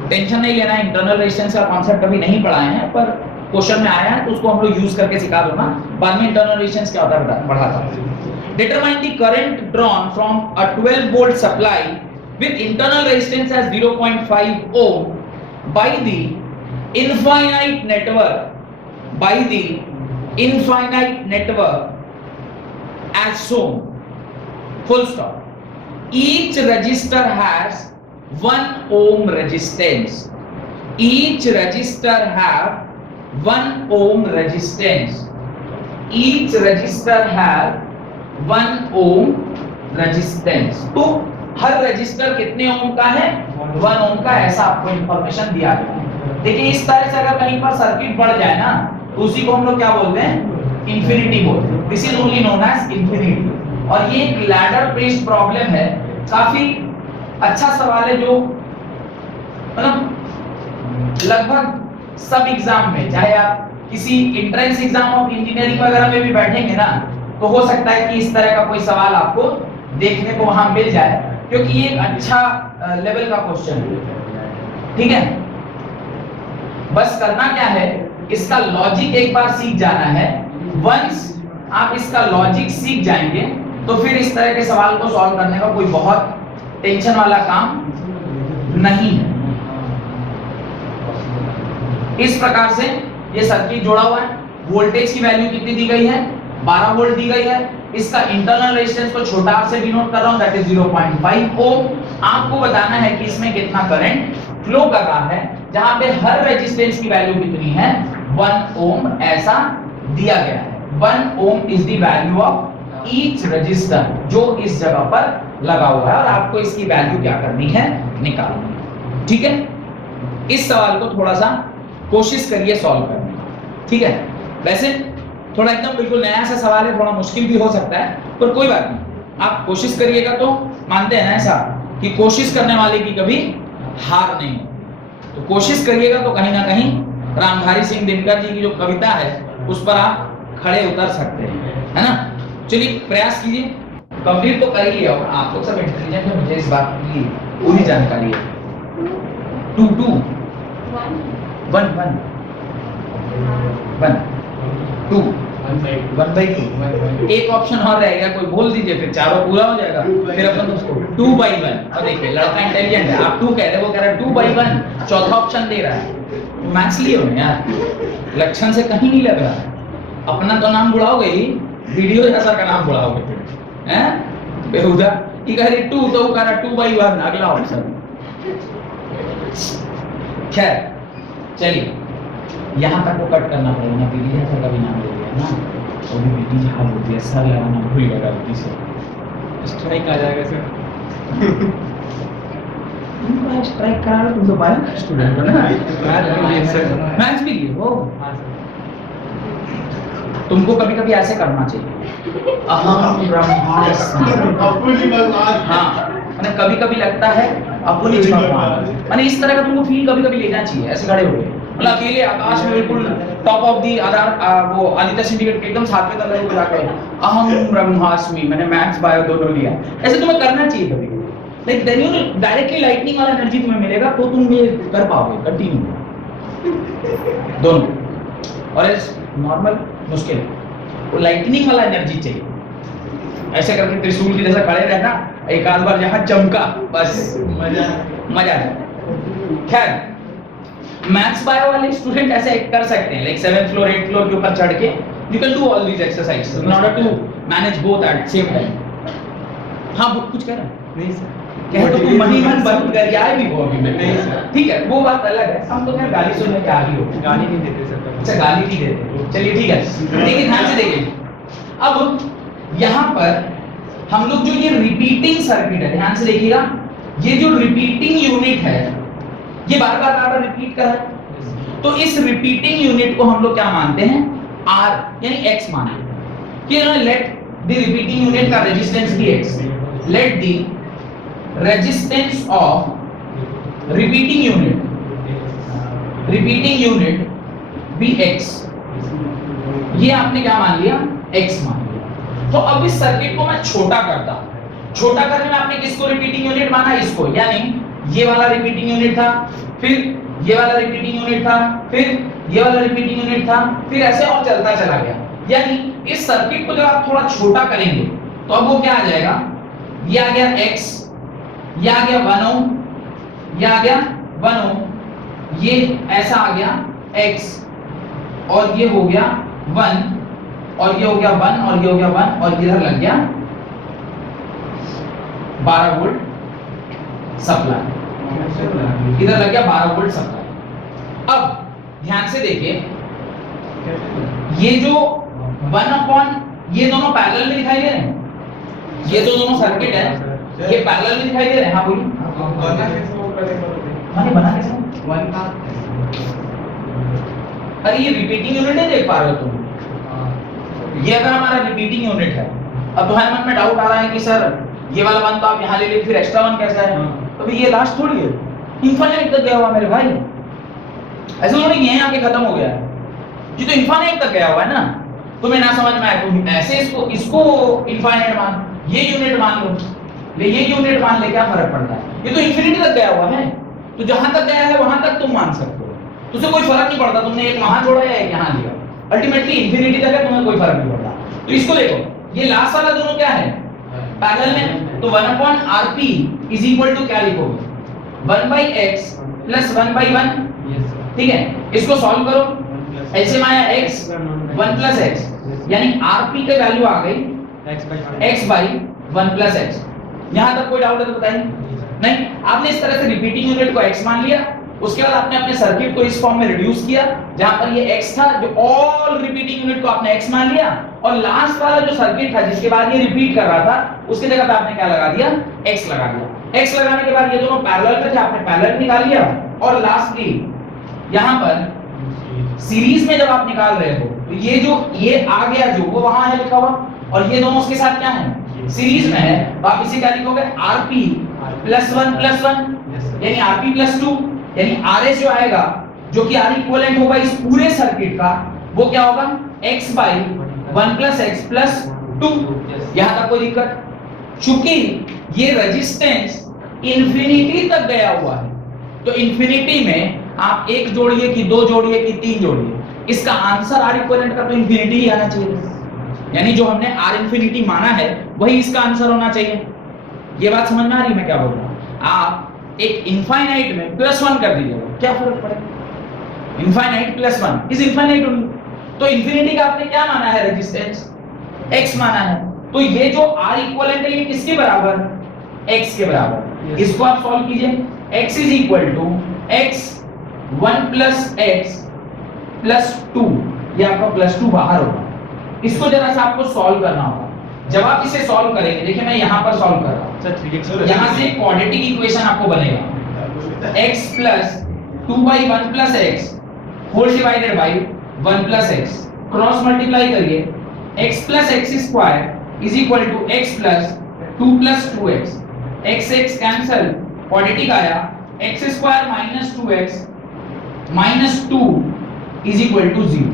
Tension नहीं लेना, इंटरनल रेजिस्टेंस का कॉन्सेप्ट कभी नहीं पढ़ाए हैं, पर क्वेश्चन में आया है तो उसको हम लोग यूज करके सिखा दो ना, बाद में इंटरनल रेजिस्टेंस क्या होता है बढ़ाता। Determine the current drawn from a 12 volt supply with internal resistance as 0.5 ohm by the infinite network as shown, full stop। each resistor has 1 ohm resistance, each resistor have 1 ohm resistance, each resistor have 1 ohm resistance। तो हर register कितने ओम का है? 1 ओम का, ऐसा आपको information दिया गया है। देखिए इस तरह से अगर कहीं पर सर्किट बढ़ जाए ना, तो उसी को हम लोग क्या बोलते हैं? इंफिनिटी बोलते हैं। This is only known as infinity. और ये एक लैडर बेस्ड प्रॉब्लम है, काफी अच्छा सवाल है, जो मतलब लगभग सब एग्जाम में, चाहे आप किसी एंट्रेंस एग्जाम ऑफ इंजीनियरिंग वगैरह में भी बैठेंगे ना, तो हो सकता है कि इस तरह का कोई सवाल आपको देखने को वहां मिल जाए, क्योंकि ये एक अच्छा लेवल का क्वेश्चन है। ठीक है, बस करना क्या है, इसका लॉजिक एक बार सीख जाना है। वंस आप इसका लॉजिक सीख जाएंगे तो फिर इस तरह के सवाल को सॉल्व करने का कोई बहुत टेंशन वाला काम नहीं है। इस प्रकार से ये सर्किट जोड़ा हुआ है। वोल्टेज की वैल्यू कितनी दी गई है? 12 वोल्ट दी गई है। इसका इंटरनल रेजिस्टेंस को छोटा r से डिनोट कर रहा हूं, दैट इज 0.5 ओम। आपको बताना है कि इसमें कितना करंट फ्लो कर रहा है, जहां पे हर रेजिस्टेंस की वैल्यू कितनी है? 1 ओम ऐसा दिया गया है। 1 ohm is the value of each resistor जो इस जगह पर लगा हुआ है, और आपको इसकी वैल्यू क्या करनी है? निकालनी है। ठीक है, इस सवाल को थोड़ा सा कोशिश करिए सॉल्व करने की। ठीक है, वैसे थोड़ा एकदम बिल्कुल नया सा सवाल है, थोड़ा मुश्किल भी हो सकता है, पर कोई बात नहीं, आप कोशिश करिएगा तो मानते हैं ना ऐसा कि कोशिश करने वाले की कभी हार नहीं। तो कोशिश करिएगा तो कहीं ना कहीं रामधारी सिंह दिनकर जी की जो कविता है उस पर आप खड़े उतर सकते हैं, है ना। चलिए प्रयास कीजिए, कंप्लीट तो कर ही लिया होगा। आप लोग सब इंटेलिजेंट है, मुझे इस बात की पूरी जानकारी है। 2 2 1 1 1 2 1/2। एक ऑप्शन और रहेगा, कोई बोल दीजिए, फिर चारों पूरा हो जाएगा। फिर अपन उसको 2/1। और देखिए लड़का इंटेलिजेंट है, आप 2 कह रहे, वो कह रहा है 2/1, चौथा ऑप्शन दे रहा है। मैथ्स लिए हो यार, लक्षण से कहीं नहीं लग रहा है। अपना तो नाम बुलाओगे ही, वीडियो जैसा का नाम बुलाओगे, हैं? बेहुदा ये कह रही 2, तो वो कह रहा 2/1 अगला ऑप्शन। खैर चलिए, यहाँ तक को कट करना पड़ेगा ना। पीली जैसा कभी नाम ले लिया ना, वो भी पीली जहाँ होती है, सर लगाना भूल गया गलती से, स्ट्राइक आ जाएगा सर। स्ट्राइक करा लो, तुम तो बायो स्टूडेंट हो ना, मैथ्स भी लिए हो। तुमको कभी कभी ऐसे करना चाहिए, अहम ब्रह्मास्मि। हाँ, मैंने कभी कभी लगता है अपनी भगवान, मैंने इस तरह का तुमको फील कभी कभी लेना चाहिए, ऐसे खड़े हो गए मतलब अकेले आकाश में बिल्कुल टॉप ऑफ दी आधार वो आदित्य सिंडिकेट के एकदम सातवें तल पे जाकर अहम ब्रह्मास्मि, मैंने मैथ्स बायो दोनों लिया। ऐसे तुम्हें करना चाहिए कभी, like then you directly lightning वाला एनर्जी तुम्हें मिलेगा, तो तुम ये कर पाओगे कंटिन्यू दोनों। और इस नॉर्मल मुश्किल। वो लाइटनिंग वाला एनर्जी चाहिए। ऐसे करके त्रिशूल की जैसा खड़े रहना, एक आध बार जहां चमका बस मजा आ जाए। खैर, मैथ्स बायो वाले स्टूडेंट ऐसे कर सकते हैं, like 7th floor 8th floor के ऊपर चढ़ के you can do all these exercise in order to manage both at same time. हाँ, वो कुछ कह रहा है? नहीं सर, कह तो तुम मनी मन बंद कर के आए भी वो अभी में। नहीं सर। ठीक है, वो बात अलग है, हम तो खैर गाली सुनने के आ ही हो। गाली नहीं देते सर। अच्छा, गाली नहीं देते, चलिए ठीक है। देखिए ध्यान से देखिए, अब यहाँ पर हम लोग जो ये रिपीटिंग सर्किट है, ध्यान से देखिएगा, ये जो रिपीटिंग यूनिट है ये बार बार रिपीट कर रहा है, तो इस रिपीटिंग यूनिट को हम लोग क्या मानते हैं? R यानी X मानते हैं कि लेट द रिपीटिंग यूनिट का रेजिस्टेंस भी X, let the resistance of repeating unit भी X। ये आपने क्या मान लिया? X मान लिया। तो अब इस सर्किट को मैं छोटा करता, छोटा करने में आपने किसको रिपीटिंग यूनिट माना? इसको, यानी ये वाला रिपीटिंग यूनिट था, फिर ये वाला रिपीटिंग यूनिट था, फिर ये वाला रिपीटिंग यूनिट था, फिर ऐसे और चलता चला गया। यानी इस सर्किट को जब आप थोड़ा छोटा करेंगे तो अब वो क्या आ जाएगा? ये आ गया X, ये आ गया 1 ओम, ये आ गया 1 ओम, ये ऐसा आ गया X, और ये हो गया 1, और ये हो गया 1, और ये हो गया 1, और इधर लग गया 12 वोल्ट सप्लाई, इधर लग गया 12 वोल्ट सप्लाई। अब ध्यान से देखिए, ये जो 1 अपॉन, ये दोनों पैरेलल में दिखाई दे रहे हैं, ये जो दोनों सर्किट है ये पैरेलल में दिखाई दे रहे हैं। हाँ बोलिए, हाँ बना कैसे? अरे ये रिपीटिंग यूनिट है, देख पा रहे हो तुम? ये अगर हमारा रिपीटिंग यूनिट है, अब तुम्हारे मन में डाउट आ रहा है कि सर ये वाला 1 तो आप यहाँ ले लीजिए, फिर एक्स्ट्रा 1 कैसा है? तो ये लास्ट थोड़ी है, इनफिनिट तक गया हुआ मेरे भाई, ऐसा थोड़ी यहीं आके खत्म हो गया है, ये तो इनफिनिट तक गया हुआ है ना। तुम्हें ना समझ में आए तो ऐसे इसको इनफिनिट मान, ये यूनिट मान लो, ये यूनिट मान ले, क्या फर्क पड़ता है? ये तो इनफिनिटी तक गया हुआ है, तो जहां तक गया है वहां तक तुम मान सकते हो, तुझे कोई फर्क नहीं पड़ता तुमने एक वहां छोड़ा या एक यहाँ लिया, अल्टीमेटली इनफिनिटी तक है, तुम्हें कोई फर्क नहीं पड़ता। तो इसको देखो, ये लास्ट वाला दोनों क्या है? पैरेलल में, तो 1 upon Rp is equal to क्या लिखोगे? 1/x प्लस 1/1, ठीक है। इसको सॉल्व करो, एलसीएम आया x 1 प्लस x, यानी Rp की वैल्यू आ गई x by 1 प्लस x। यहां तक कोई डाउट है तो बताइए? नहीं। आपने इस तरह से रिपीटिंग यूनिट को x मान लिया, उसके बाद आपने अपने सर्किट को इस फॉर्म में रिड्यूस किया जहां पर ये x था, जो ऑल रिपीटिंग यूनिट को आपने x मान लिया, और लास्ट वाला जो सर्किट था जिसके बाद ये रिपीट कर रहा था उसकी जगह पे आपने क्या लगा दिया? x लगा दिया। x लगाने के बाद ये दोनों पैरेलल में थे, आपने पैरेलल निकाल लिया, और लास्टली यहां पर सीरीज में जब आप निकाल रहे हो तो ये आ गया जो वो वहां है लिखा हुआ, और ये दोनों उसके साथ क्या है? सीरीज में है, तो आप इसे क्या लिखोगे? Rp प्लस 1 प्लस 1, यानी Rp प्लस 2, यानी Rs जो आएगा, जो कि R इक्विवेलेंट होगा इस पूरे सर्किट का, वो क्या होगा? x by 1 plus x plus 2। यहां तक कोई दिक्कत? चूंकि ये रेजिस्टेंस इंफिनिटी तक गया हुआ है, तो इंफिनिटी में आप 1 जोड़िए कि 2 जोड़िए कि 3 जोड़िए, इसका आंसर R इक्विवेलेंट का तो इंफिनिटी ही आना चाहिए, यानी जो हमने R इंफिनिटी माना है वही इसका आंसर होना चाहिए। ये बात समझ में आ रही है मैं क्या बोल रहा हूं? आप एक इनफाइनाइट में प्लस 1 कर दीजिएगा, क्या फर्क पड़ेगा? Infinite plus 1 is infinite only, तो इंफिनिटी का आपने क्या माना है? रेजिस्टेंस x माना है, तो ये जो R इक्विवेलेंट है ये किसके बराबर? x के बराबर। इसको आप सॉल्व कीजिए, x is equal to x 1 plus x plus 2, ये आपका प्लस 2 बाहर होगा, इसको जरा सा आपको सॉल्व करना होगा। जब आप इसे सॉल्व करेंगे, देखिए मैं यहां पर सॉल्व कर रहा हूं, यहां से क्वाड्रेटिक इक्वेशन आपको बनेगा x plus 2/1 plus x whole divided by 1 plus x, cross multiply करिए, x plus x square is equal to x plus 2 plus 2x, x cancel, quadratic आया, x square minus 2x minus 2 is equal to 0।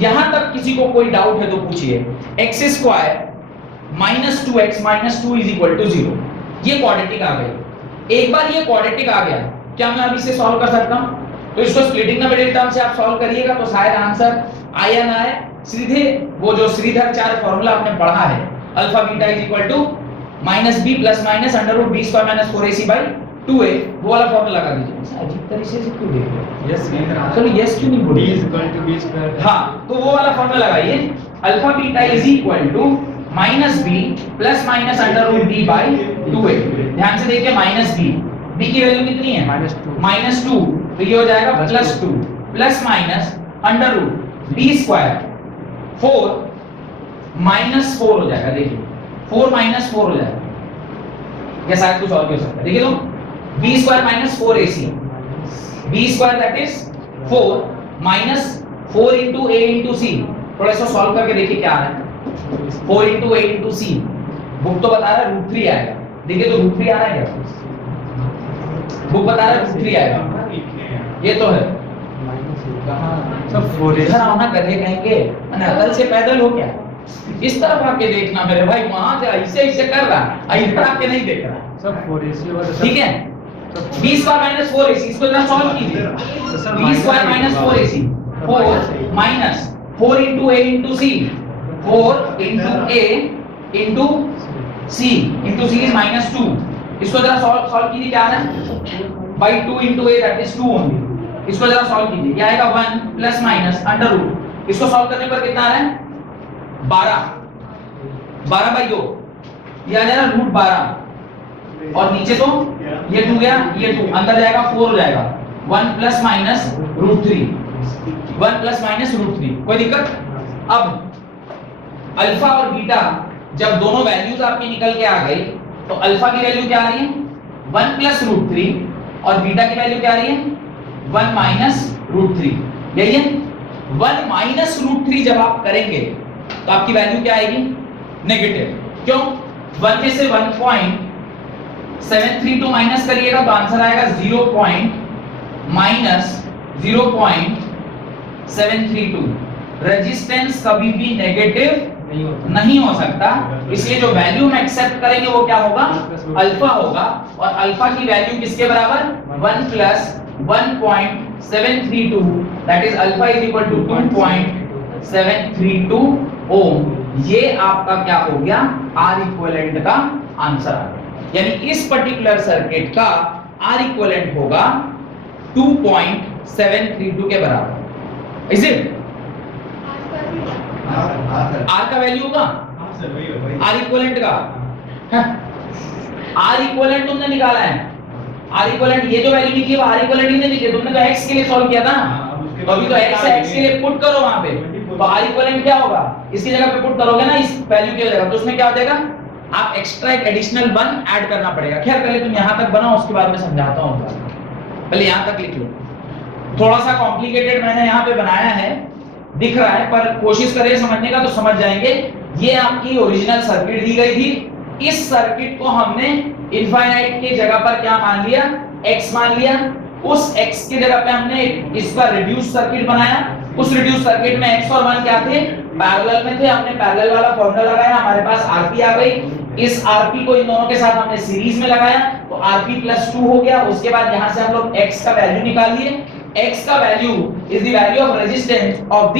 यहां तक किसी को कोई doubt है तो पूछिए। x square minus 2x minus 2 is equal to 0, ये क्वाड्रेटिक आ गई। एक बार ये क्वाड्रेटिक आ गया, क्या मैं अब इसे सॉल्व कर सकता हूं? तो इसको स्प्लिटिंग द मिडिल टर्म से आप सॉल्व करिएगा तो शायद आंसर आया ना आए, सीधे वो जो श्रीधराचार्य फॉर्मूला आपने पढ़ा है, alpha beta is equal to minus B plus minus under root B square minus 4ac by 2a, वो वाला फॉर्मूला लगा दीजिए। अजीब तरीके से क्यों देख रहे हो? यस चलो यस क्यों नहीं बोल b रहे? is equal to b square। हाँ, तो वो वाला फॉर्मूला लगाइए, alpha beta is equal to minus B plus minus under root B by 2a। ध्यान से देखिए, माइनस बी, बी की वैल्यू कितनी है? माइनस टू, तो ये हो जाएगा plus 2 plus minus under root B square 4 minus 4 हो जाएगा। देखिए 4 माइनस 4 हो जाएगा, या शायद कुछ और भी हो सकता है। देखिए तो b square minus 4ac, b square that is 4 minus 4 into a into c। थोड़ा सा सॉल्व करके देखिए क्या आ रहा है। 4 into a into c, book तो बता रहा है √3 आएगा। देखिए तो √3 आ रहा है क्या? बुक बता रहा है √3 आएगा, ये तो है। सब 4 इधर आओ ना, गधे कहेंगे, मैंने अकल से पैदल हो क्या? इस तरफ आके देखना मेरे भाई, वहां से ऐसे ऐसे कर रहा है, इधर आके नहीं देख रहा। सब 4ac और ठीक है, b स्क्वायर माइनस 4ac, इसको जरा सॉल्व कीजिए। b square minus 4ac, 4 minus 4 into a into c, 4 into a into c into c is minus 2। इसको जरा सॉल्व कीजिए, क्या आ रहा है? by 2 into a that is 2 only। इसको जरा सॉल्व कीजिए, क्या आएगा? 1 प्लस माइनस अंडर रूट, इसको सॉल्व करने पर कितना आ रहा है? 12 बाई 2, ये आ जाएगा √12, और नीचे तो ये 2 गया, ये 2 अंदर जाएगा, 4 हो जाएगा। 1 प्लस माइनस √3, 1 प्लस माइनस √3, कोई दिक्कत? अब अल्फा और बीटा जब दोनों वैल्यूज आपकी निकल के आ गई, तो अल्फा की वैल्यू क्या आ रही है? 1 प्लस √3, और बीटा की वैल्यू क्या आ रही है? 1 माइनस √3। यही है, 1 माइनस √3 जब आप करेंगे तो आपकी वैल्यू क्या आएगी? नेगेटिव। क्यों? 1 में से 1.732 माइनस करिएगा तो आंसर आएगा 0.732। रेजिस्टेंस कभी भी नेगेटिव नहीं हो सकता, इसलिए जो वैल्यू हम एक्सेप्ट करेंगे वो क्या होगा? अल्फा होगा, और अल्फा की वैल्यू किसके बराबर? 1 plus 1.732, that is alpha is equal to 2.732 ohm. ये आपका क्या हो गया? आर इक्विवेलेंट का आंसर आ गया। यानी इस पर्टिकुलर सर्किट का आर इक्विवेलेंट होगा 2.732 के बराबर। Is it? आर का वैल्यू होगा आर इक्विवेलेंट का। आर इक्विवेलेंट तुमने निकाला है, आर इक्विवेलेंट ये जो वैल्यू लिखी है वो आर इक्विवेलेंट ही नहीं लिखी, तुमने तो x के लिए सॉल्व किया था ना, तो अभी तो x है, x के लिए पुट करो वहां पे, तो आर इक्विवेलेंट क्या होगा? इसकी जगह पे पुट करोगे ना इस वैल्यू की जगह, तो उसमें क्या हो जाएगा? आप एक्स्ट्रा एक एडिशनल 1 ऐड करना पड़ेगा। खैर पहले तुम यहां तक बनाओ, उसके बाद मैं समझाता हूं। पहले यहां तक लिख लो, थोड़ा सा कॉम्प्लिकेटेड मैंने यहां पे बनाया है, दिख रहा है, पर कोशिश करिए समझने का तो समझ जाएंगे। ये आपकी ओरिजिनल सर्किट दी गई थी, इस सर्किट को हमने इनफाइनाइट की जगह पर क्या मान लिया? x मान लिया। उस x की जगह पे हमने इसका रिड्यूस सर्किट बनाया। उस रिड्यूस सर्किट में x और 1 क्या थे? पैरेलल में थे। हमने पैरेलल वाला फॉर्मूला लगाया, हमारे पास Rp आ गई। इस Rp को इन दोनों के साथ हमने सीरीज में लगाया, तो Rp + 2 हो गया। उसके बाद यहां से हम लोग x का वैल्यू निकाल लिए। x का value is the value of resistance of the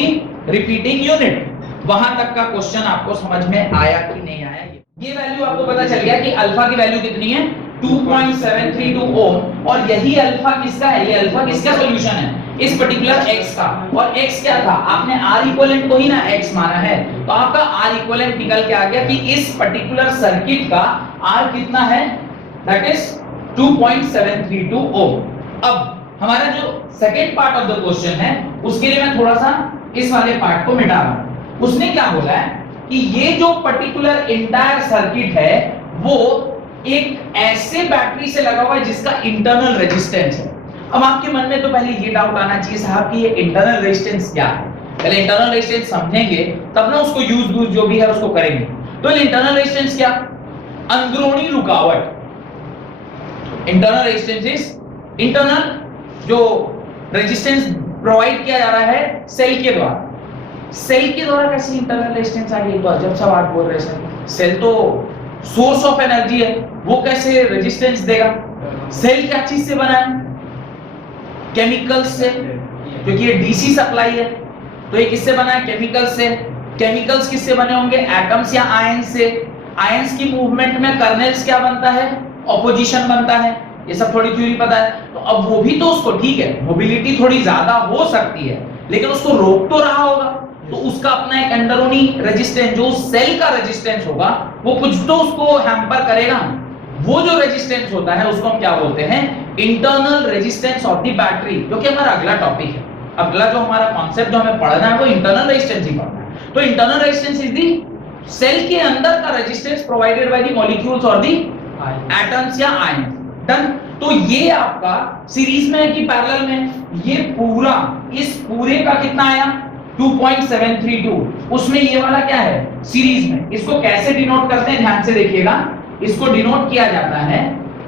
repeating unit. वहां तक का क्वेश्चन आपको समझ में आया कि नहीं आया? ये वैल्यू आपको पता चल गया कि अल्फा की वैल्यू कितनी है? 2.732 ओम। और यही अल्फा किसका है? ये अल्फा किसका सॉल्यूशन है? इस पर्टिकुलर x का। और x क्या था? आपने R इक्विवेलेंट को ही ना x माना है, तो आपका R इक्विवेलेंट निकल के आ गया कि इस पर्टिकुलर सर्किट का R कितना है? दैट इज 2.732 ओम। अब हमारा जो second part of the question है, उसके लिए मैं थोड़ा सा इस वाले पार्ट को मिटा रहा हूं। उसने क्या बोला है कि ये जो पर्टिकुलर इंटायर सर्किट है वो एक ऐसे बैटरी से लगा हुआ है जिसका इंटरनल रेजिस्टेंस है। अब आपके मन में तो पहले ये डाउट आना चाहिए साहब कि ये इंटरनल रेजिस्टेंस क्या है। पहले इंटरनल रेजिस्टेंस समझेंगे तब ना उसको यूज जो भी है उसको करेंगे। तो इंटरनल रेजिस्टेंस क्या? अंदरूनी रुकावट। इंटरनल रेजिस्टेंस इज इंटरनल जो रेजिस्टेंस प्रोवाइड किया जा रहा है सेल के द्वारा। सेल के द्वारा कैसे इंटरनल रेजिस्टेंस आएगी? तो जब सब आप बोल रहे हैं सेल तो सोर्स ऑफ एनर्जी है, वो कैसे रेजिस्टेंस देगा? सेल क्या चीज से बना है? केमिकल्स से, क्योंकि ये डीसी सप्लाई है। तो ये किससे बना है? केमिकल्स से। केमिकल्स किससे बने होंगे? एटम्स या आयंस से। आयंस की मूवमेंट में कर्नेल्स क्या बनता है? ऑपोजिशन बनता है। ये सब थोड़ी थ्योरी पता है। तो अब वो भी तो उसको, ठीक है, मोबिलिटी थोड़ी ज्यादा हो सकती है, लेकिन उसको रोक तो रहा होगा, तो उसका अपना एक अंदरूनी रेजिस्टेंस, जो सेल का रेजिस्टेंस होगा, वो कुछ तो उसको हैम्पर करेगा। वो जो रेजिस्टेंस होता है उसको हम क्या बोलते हैं? Internal resistance of the battery, जो कि हमारा अगला टॉपिक है। अगला जो हमारा कॉन्सेप्ट जो हमें पढ़ना है वो इंटरनल रेजिस्टेंस ही पढ़ना है। तो internal resistance is the cell के अंदर का resistance provided by the molecules और द एटम्स या आयंस। डन। तो ये आपका सीरीज में है कि पैरेलल में? ये पूरा, इस पूरे का कितना आया? 2.732। उसमें ये वाला क्या है? सीरीज में। इसको कैसे डिनोट करते हैं ध्यान से देखिएगा। इसको डिनोट किया जाता है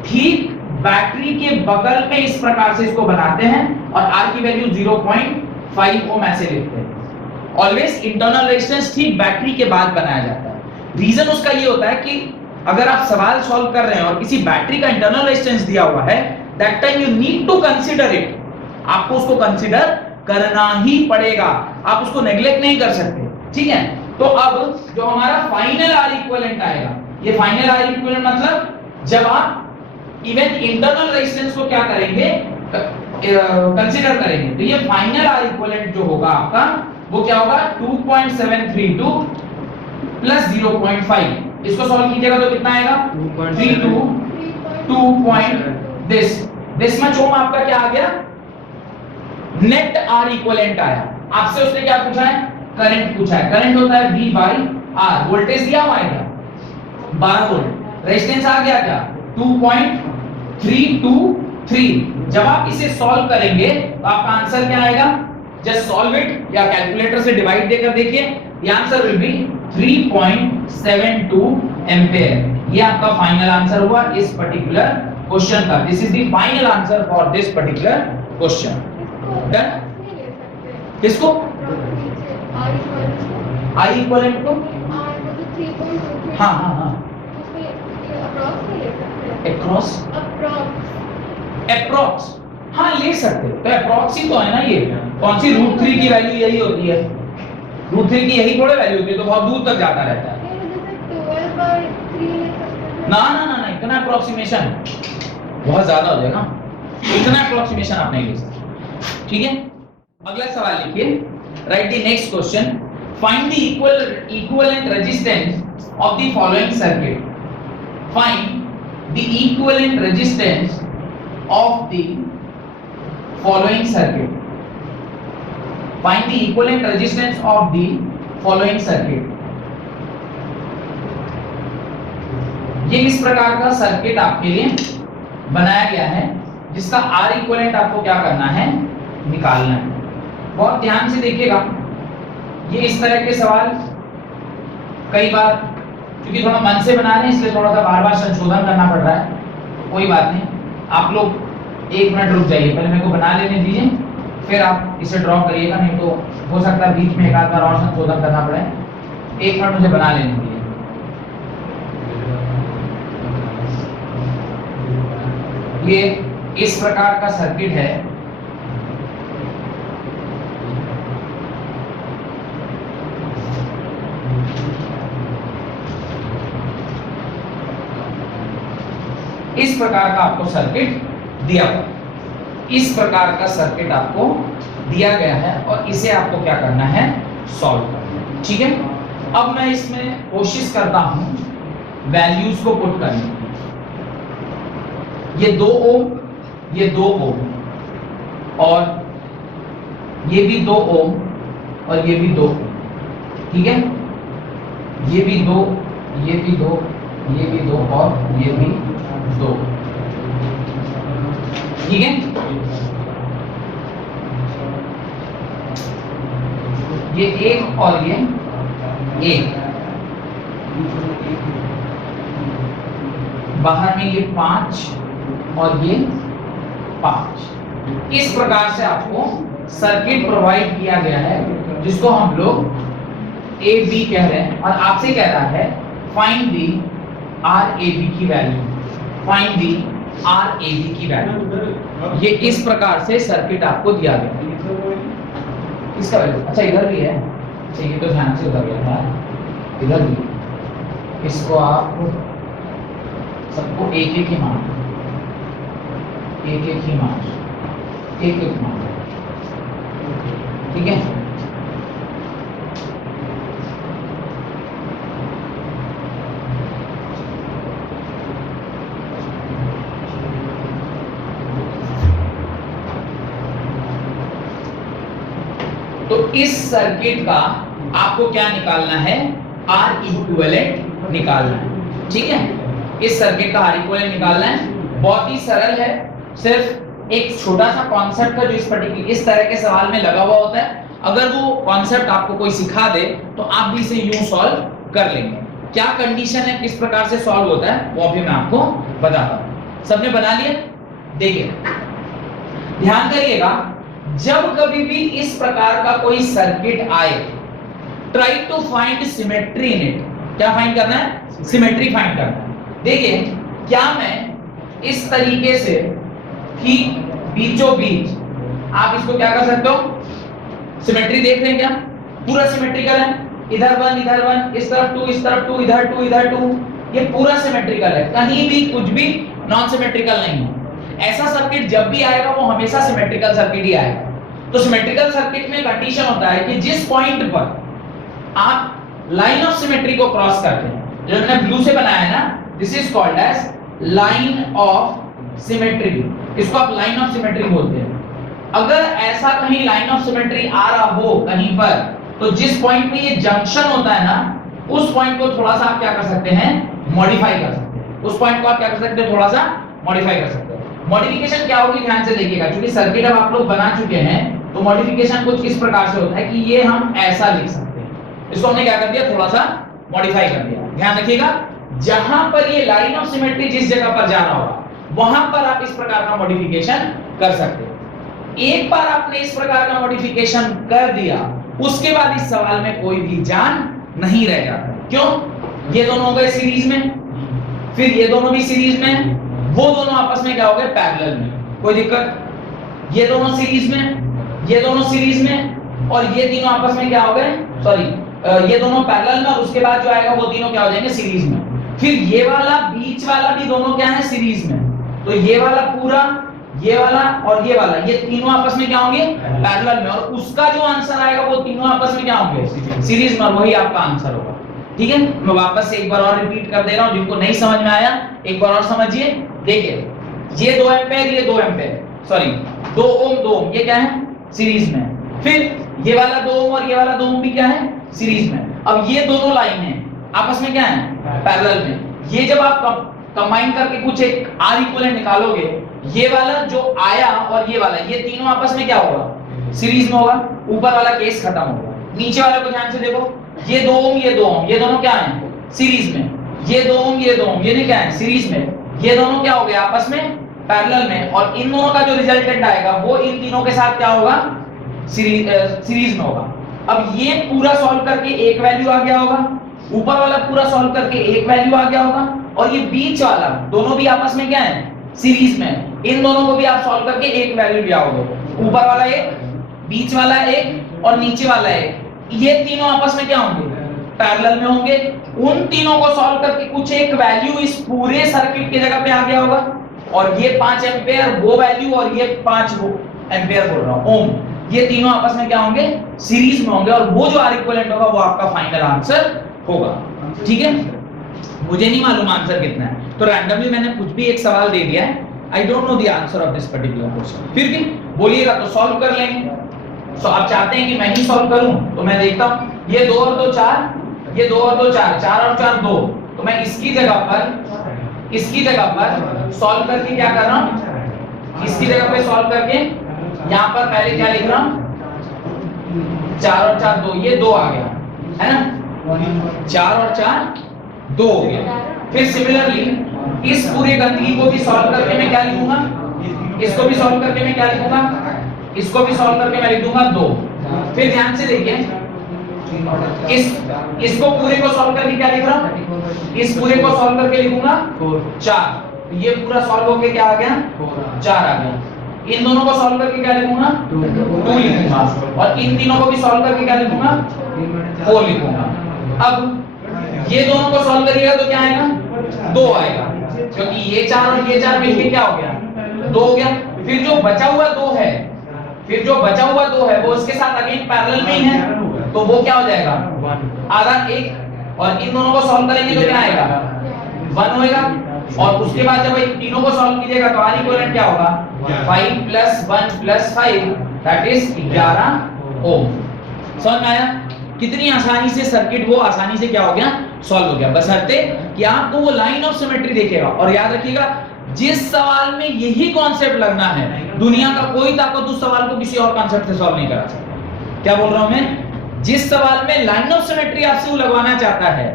ठीक बैटरी के बगल में, इस प्रकार से इसको बनाते हैं और R की वैल्यू 0.5 ओम ऐसे लिखते हैं। ऑलवेज इंटरनल रेजिस्टेंस ठीक बैटरी के बाद बनाया जाता है। रीजन उसका ये होता है कि अगर आप सवाल सॉल्व कर रहे हैं और किसी बैटरी का इंटरनल रेजिस्टेंस दिया हुआ है, that time you need to consider it. आपको उसको कंसीडर करना ही पड़ेगा, आप उसको नेग्लेक्ट नहीं कर सकते, ठीक है। तो अब जो हमारा फाइनल आर इक्विवेलेंट आएगा, ये फाइनल आर इक्विवेलेंट मतलब जब आप इवन इंटरनल रेजिस्टेंस को क्या करेंगे? कंसीडर करेंगे, तो ये फाइनल आर इक्विवेलेंट जो होगा आपका, वो क्या होगा? 2.732 प्लस 0.5। इसको सॉल्व कीजिएगा तो कितना आएगा? 2 दिस मच ओम आपका क्या आ गया? नेट आर इक्विवेलेंट आया। आपसे उसने क्या पूछा है? करंट पूछा है। करंट होता है V बाई R। वोल्टेज दिया हुआ है क्या? 12 वोल्ट। रेजिस्टेंस आ गया क्या? 2.323। जब आप इसे सॉल्व करेंगे तो आपका आंसर क्या आएगा? जस्ट सॉल्व इट, या कैलकुलेटर से डिवाइड देकर देखिए। The answer will be 3.72 ampere. ये आपका फाइनल आंसर हुआ इस पर्टिकुलर क्वेश्चन का। This is the final answer for this particular question. Done. किसको? आई इक्विवेलेंट को? हाँ हाँ हाँ, अक्रॉस, अप्रॉक्स, हाँ ले सकते हो। तो अप्रॉक्स ही तो है ना ये। कौन सी √3 की वैल्यू यही होती है? √3 की यही थोड़े वैल्यू होती है, तो बहुत दूर तक जाता रहता है। ना ना ना ना, इतना अप्रोक्सीमेशन बहुत ज्यादा हो जाएगा, इतना अप्रोक्सीमेशन आप नहीं ले सकते, ठीक है। अगला सवाल लिखिए। Right the next question. Find the equivalent resistance of the following circuit. Find the equivalent resistance of the following circuit. Find the equivalent resistance of the following circuit. ये इस प्रकार का सर्किट आपके लिए बनाया गया है, जिसका R इक्विवेलेंट आपको क्या करना है? निकालना है। बहुत ध्यान से देखिएगा। ये इस तरह के सवाल कई बार, क्योंकि थोड़ा मन से बना रहे हैं इसलिए थोड़ा सा बार बार संशोधन करना पड़ रहा है। कोई बात नहीं, आप लोग 1 मिनट रुक जाइए, पहले मेरे को बना लेने दीजिए, फिर आप इसे ड्रॉ करिएगा। नहीं तो हो सकता है बीच में एक आध बार और संशोधन करना पड़े। 1 मिनट मुझे बना लेने दीजिए। ये इस प्रकार का सर्किट है। इस प्रकार का आपको सर्किट दिया हुआ, इस प्रकार का सर्किट आपको दिया गया है और इसे आपको क्या करना है? सॉल्व करना है, ठीक है। अब मैं इसमें कोशिश करता हूं वैल्यूज को पुट करने की। ये 2 ओम, ये 2 ओम, और ये भी 2 ओम, और ये भी 2 ओम, ठीक है। ये भी 2, ये भी 2, ये भी 2, और ये भी 2, ठीक है। ये 1 और ये 1, बाहर में ये 5 और ये 5। इस प्रकार से आपको सर्किट प्रोवाइड किया गया है, जिसको हम लोग ए बी कह रहे हैं, और आपसे कह रहा है find the R A B की value. Find the R A B की वैल्यू। ये इस प्रकार से सर्किट आपको दिया गया है। इसका वैल्यू अच्छा इधर भी है, अच्छा ये तो ध्यान से उधर गया था, इधर भी इसको आप सबको एक एक ही मान, एक एक ही मान, एक एक मान, ठीक है। तो इस सर्किट का आपको क्या निकालना है, आर इक्विवेलेंट निकालना है, ठीक है। इस सर्किट का आर इक्विवेलेंट निकालना है, बहुत ही सरल है, सिर्फ एक छोटा सा कॉन्सेप्ट का जो इस तरह के सवाल में लगा हुआ होता है, अगर वो कॉन्सेप्ट आपको कोई सिखा दे तो आप भी इसे यूं सॉल्व कर लेंगे। क्या कंडीशन है, किस प्रकार से सॉल्व होता है वो अभी मैं आपको बताता हूं। सबने बना लिया? देखिए ध्यान करिएगा, जब कभी भी इस प्रकार का कोई सर्किट आए, try to find symmetry in it. क्या फाइंड करना है? सिमेट्री फाइंड करना है। देखिए क्या मैं इस तरीके से कि बीचों बीच आप इसको क्या कर सकते हो, सिमेट्री देख रहे हैं क्या, पूरा सिमेट्रिकल है, इधर वन, इस तरफ टू, इस तरफ टू, इधर टू, इधर टू, ये पूरा सिमेट्रिकल है, कहीं भी कुछ भी नॉन सिमेट्रिकल नहीं है। ऐसा सर्किट जब भी आएगा वो हमेशा सिमेट्रिकल सर्किट ही आएगा। तो सिमेट्रिकल सर्किट में कंडीशन होता है कि जिस पॉइंट पर आप लाइन ऑफ सिमेट्री को क्रॉस करते हैं, जो मैंने ब्लू से बनाया है ना, this is called as line of symmetry, इसको आप लाइन ऑफ सिमेट्री बोलते हैं। अगर ऐसा कहीं लाइन ऑफ सिमेट्री आ रहा हो कहीं पर, तो जिस पॉइंट पे ये जंक्शन होता है ना, उस पॉइंट को थोड़ा सा आप क्या कर सकते हैं, मॉडिफाई कर सकते हैं। उस पॉइंट को आप क्या कर सकते हैं, थोड़ा सा मॉडिफाई कर सकते हैं। मॉडिफिकेशन क्या होगी, ध्यान से देखिएगा, क्योंकि सर्किट अब आप लोग बना चुके हैं, तो मॉडिफिकेशन कुछ इस प्रकार से होता है कि ये हम ऐसा लिख सकते हैं, इसको हमने क्या कर दिया, थोड़ा सा मॉडिफाई कर दिया। ध्यान रखिएगा, जहां पर ये लाइन ऑफ सिमेट्री जिस जगह पर जाना होगा, वहां पर आप इस प्रकार का मॉडिफिकेशन कर सकते हैं। एक बार आपने इस प्रकार का मॉडिफिकेशन कर दिया, उसके बाद इस सवाल में कोई भी जान नहीं रह जाता। क्यों? ये दोनों हो गए सीरीज में, फिर ये दोनों भी सीरीज में, वो दोनों आपस में क्या हो गए, पैरेलल में, कोई दिक्कत। ये दोनों सीरीज में, ये दोनों सीरीज में, और ये तीनों आपस में क्या हो गए, सॉरी ये दोनों पैरेलल में, और उसके बाद जो आएगा वो तीनों क्या हो जाएंगे, सीरीज में। फिर ये वाला बीच वाला भी दोनों क्या है, सीरीज में। तो ये वाला पूरा, ये वाला और ये वाला, ये तीनों आपस में क्या होंगे, पैरेलल में, और उसका जो आंसर आएगा वो तीनों आपस में क्या होंगे, सीरीज में, और वही आपका आंसर होगा। ठीक है, मैं वापस से एक बार और रिपीट कर दे रहा हूं, जिनको नहीं समझ में आया एक बार और समझिए। देखिए ये 2 एम्पीयर, ये 2 एम्पीयर, सॉरी 2 ओम 2 ओम, ये क्या है, सीरीज में। फिर ये वाला 2 ओम और ये वाला 2 ओम भी क्या है, सीरीज में। अब ये दोनों लाइन है आपस में क्या है, पैरेलल में। ये जब आप कंबाइन करके कुछ एक आर इक्विवेलेंट निकालोगे, ये वाला जो आया और ये वाला, ये तीनों आपस में क्या होगा, सीरीज में होगा। ऊपर वाला केस खत्म होगा। नीचे वाले को ध्यान से देखो, ये 2 ओम, ये 2 ओम, ये दोनों क्या हैं, सीरीज में। ये 2 ओम, ये 2 ओम, ये नहीं क्या है, सीरीज में। ये दोनों क्या हो गए, आपस में पैरेलल में, और इन दोनों का जो रिजल्टेंट आएगा वो इन तीनों के साथ क्या होगा, सीरीज में होगा। अब ये पूरा सॉल्व करके एक वैल्यू आ गया होगा, ऊपर वाला पूरा सॉल्व करके एक वैल्यू आ गया होगा, और ये बीच वाला दोनों भी आपस में क्या है, सीरीज में। इन दोनों को भी आप सॉल्व करके एक वैल्यू लिया होगा, ऊपर वाला एक, बीच वाला एक, और नीचे वाला एक। ये तीनों आपस में क्या होंगे, पैरेलल में होंगे। उन तीनों को सॉल्व करके कुछ एक वैल्यू इस पूरे सर्किट की जगह पे आ गया होगा, और ये 5 एम्पीयर वो वैल्यू, और ये 5 वो एम्पीयर बोल रहा हूं, ओम, ये तीनों आपस में क्या होंगे, सीरीज में होंगे, और वो जो आर इक्विवेलेंट होगा वो आपका फाइनल आंसर होगा। ठीक है, मुझे नहीं मालूम आंसर कितना है, तो रैंडमली मैंने कुछ भी एक सवाल दे दिया है, I don't know the answer of this particular question, फिर भी बोलिएगा तो सॉल्व कर लेंगे। सो आप चाहते हैं कि मैं ही सॉल्व करूं, तो मैं देखता हूं, ये 2 और 2 4, ये 2 और 2 4, 4 और 4 2, तो मैं इसकी जगह पर सॉल्व करके क्या कर रहा हूं, इसकी जगह पे सॉल्व करके यहां पर पहले क्या लिख रहा हूं, 4 और 4 2, ये 2 आ गया है ना, 4 और 4 2 हो गया। फिर सिमिलरली इस पूरे गंदगी को भी सॉल्व करके मैं क्या लिखूंगा, इसको भी सॉल्व करके मैं क्या लिखूंगा, इसको भी सॉल्व करके मैं लिख दूंगा 2। फिर ध्यान से देखिए, इसको पूरे को सॉल्व करके क्या लिख रहा हूं, इस पूरे को सॉल्व करके लिखूंगा 4, ये पूरा सॉल्व होके क्या आ गया, 4 आ गया। इन दोनों को सॉल्व करके क्या लिखूंगा 2 लिखूंगा और इन तीनों को भी सॉल्व करके क्या लिखूंगा 4 लिखूंगा। अब ये दोनों को सॉल्व करिएगा तो क्या आएगा 2 आएगा, क्योंकि ये 4 और ये 4 मिलके क्या हो गया 2 हो गया। फिर जो बचा हुआ 2 है, फिर जो बचा हुआ 2 है वो इसके साथ अगेन पैरेलल में ही है, तो वो क्या हो जाएगा आधा 1, और इन दोनों को सॉल्व करेंगे तो क्या आएगा 1 होएगा। और उसके बाद जब इन तीनों को सॉल्व कीजिएगा तो R इक्विवेलेंट क्या होगा 5 + 1 + 5 दैट इज 11 ओम। समझ में आया कितनी आसानी से सर्किट वो आसानी से क्या हो गया सॉल्व हो गया, बशर्ते कि आपको वो लाइन ऑफ सिमेट्री देखेगा। और याद रखिएगा जिस सवाल में यही कॉन्सेप्ट लगना है, दुनिया का कोई ताकत उस सवाल को किसी और कॉन्सेप्ट से सॉल्व नहीं करा सकता। क्या बोल रहा हूं मैं, जिस सवाल में लाइन ऑफ सिमेट्री आपसे वो लगवाना चाहता है,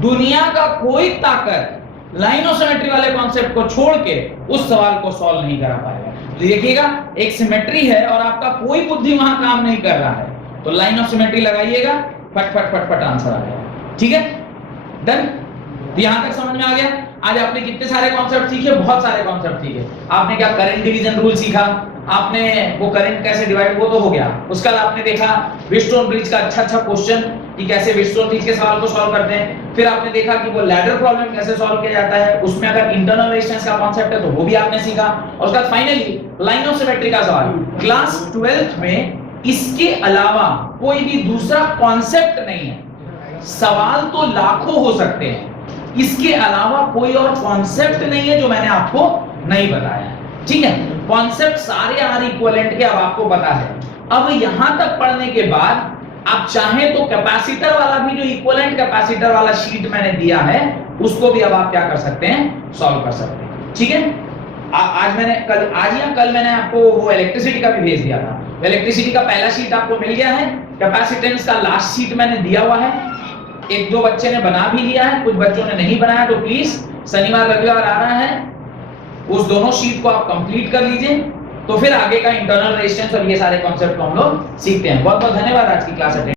दुनिया का कोई ताकत लाइन ऑफ सिमेट्री वाले कॉन्सेप्ट को छोड़ के उस सवाल को सॉल्व नहीं करा पाएगा। तो देखिएगा एक सिमेट्री है और आपका कोई बुद्धि वहां काम नहीं कर रहा है, तो लाइन ऑफ सिमेट्री लगाइएगा, फट फट फट फट आंसर आ जाएगा। ठीक है, डन। तो यहां तक समझ में आ गया। आज आपने कितने सारे कॉन्सेप्ट सीखे, बहुत सारे कॉन्सेप्ट सीखे। आपने क्या करंट डिवीजन रूल सीखा, आपने वो करंट कैसे डिवाइड, वो तो हो गया। उसका आपने देखा व्हीटस्टोन ब्रिज का अच्छा क्वेश्चन कि कैसे व्हीटस्टोन ब्रिज के सवाल को सॉल्व करते हैं। फिर आपने देखा कि वो लैडर प्रॉब्लम कैसे सॉल्व किया जाता है, उसमें अगर इंटरनल रेजिस्टेंस का कॉन्सेप्ट है तो वो भी आपने सीखा। और उसके बाद फाइनली लाइन ऑफ सिमेट्री का सवाल। क्लास 12th में इसके अलावा कोई भी दूसरा कॉन्सेप्ट नहीं है। सवाल तो लाखों हो सकते हैं, इसके अलावा कोई और कॉन्सेप्ट नहीं है जो मैंने आपको नहीं बताया है। ठीक है, कॉन्सेप्ट सारे R इक्विवेलेंट के अब आपको पता है। अब यहां तक पढ़ने के बाद आप चाहें तो कैपेसिटर वाला भी, जो इक्विवेलेंट कैपेसिटर वाला शीट मैंने दिया है, उसको भी अब आप क्या कर सकते हैं सॉल्व कर सकते हैं। ठीक है, आज या कल मैंने आपको वो इलेक्ट्रिसिटी का भी भेज दिया था। इलेक्ट्रिसिटी का पहला शीट आपको मिल गया है, कैपेसिटेंस का लास्ट शीट मैंने दिया हुआ है। एक दो बच्चे ने बना भी लिया है, कुछ बच्चों ने नहीं बनाया, तो प्लीज शनिवार रविवार आ रहा है, उस दोनों शीट को आप कंप्लीट कर लीजिए, तो फिर आगे का इंटरनल रेजिस्टेंस और ये सारे कॉन्सेप्ट को हम लोग सीखते हैं। बहुत बहुत धन्यवाद आज की क्लास अटेंड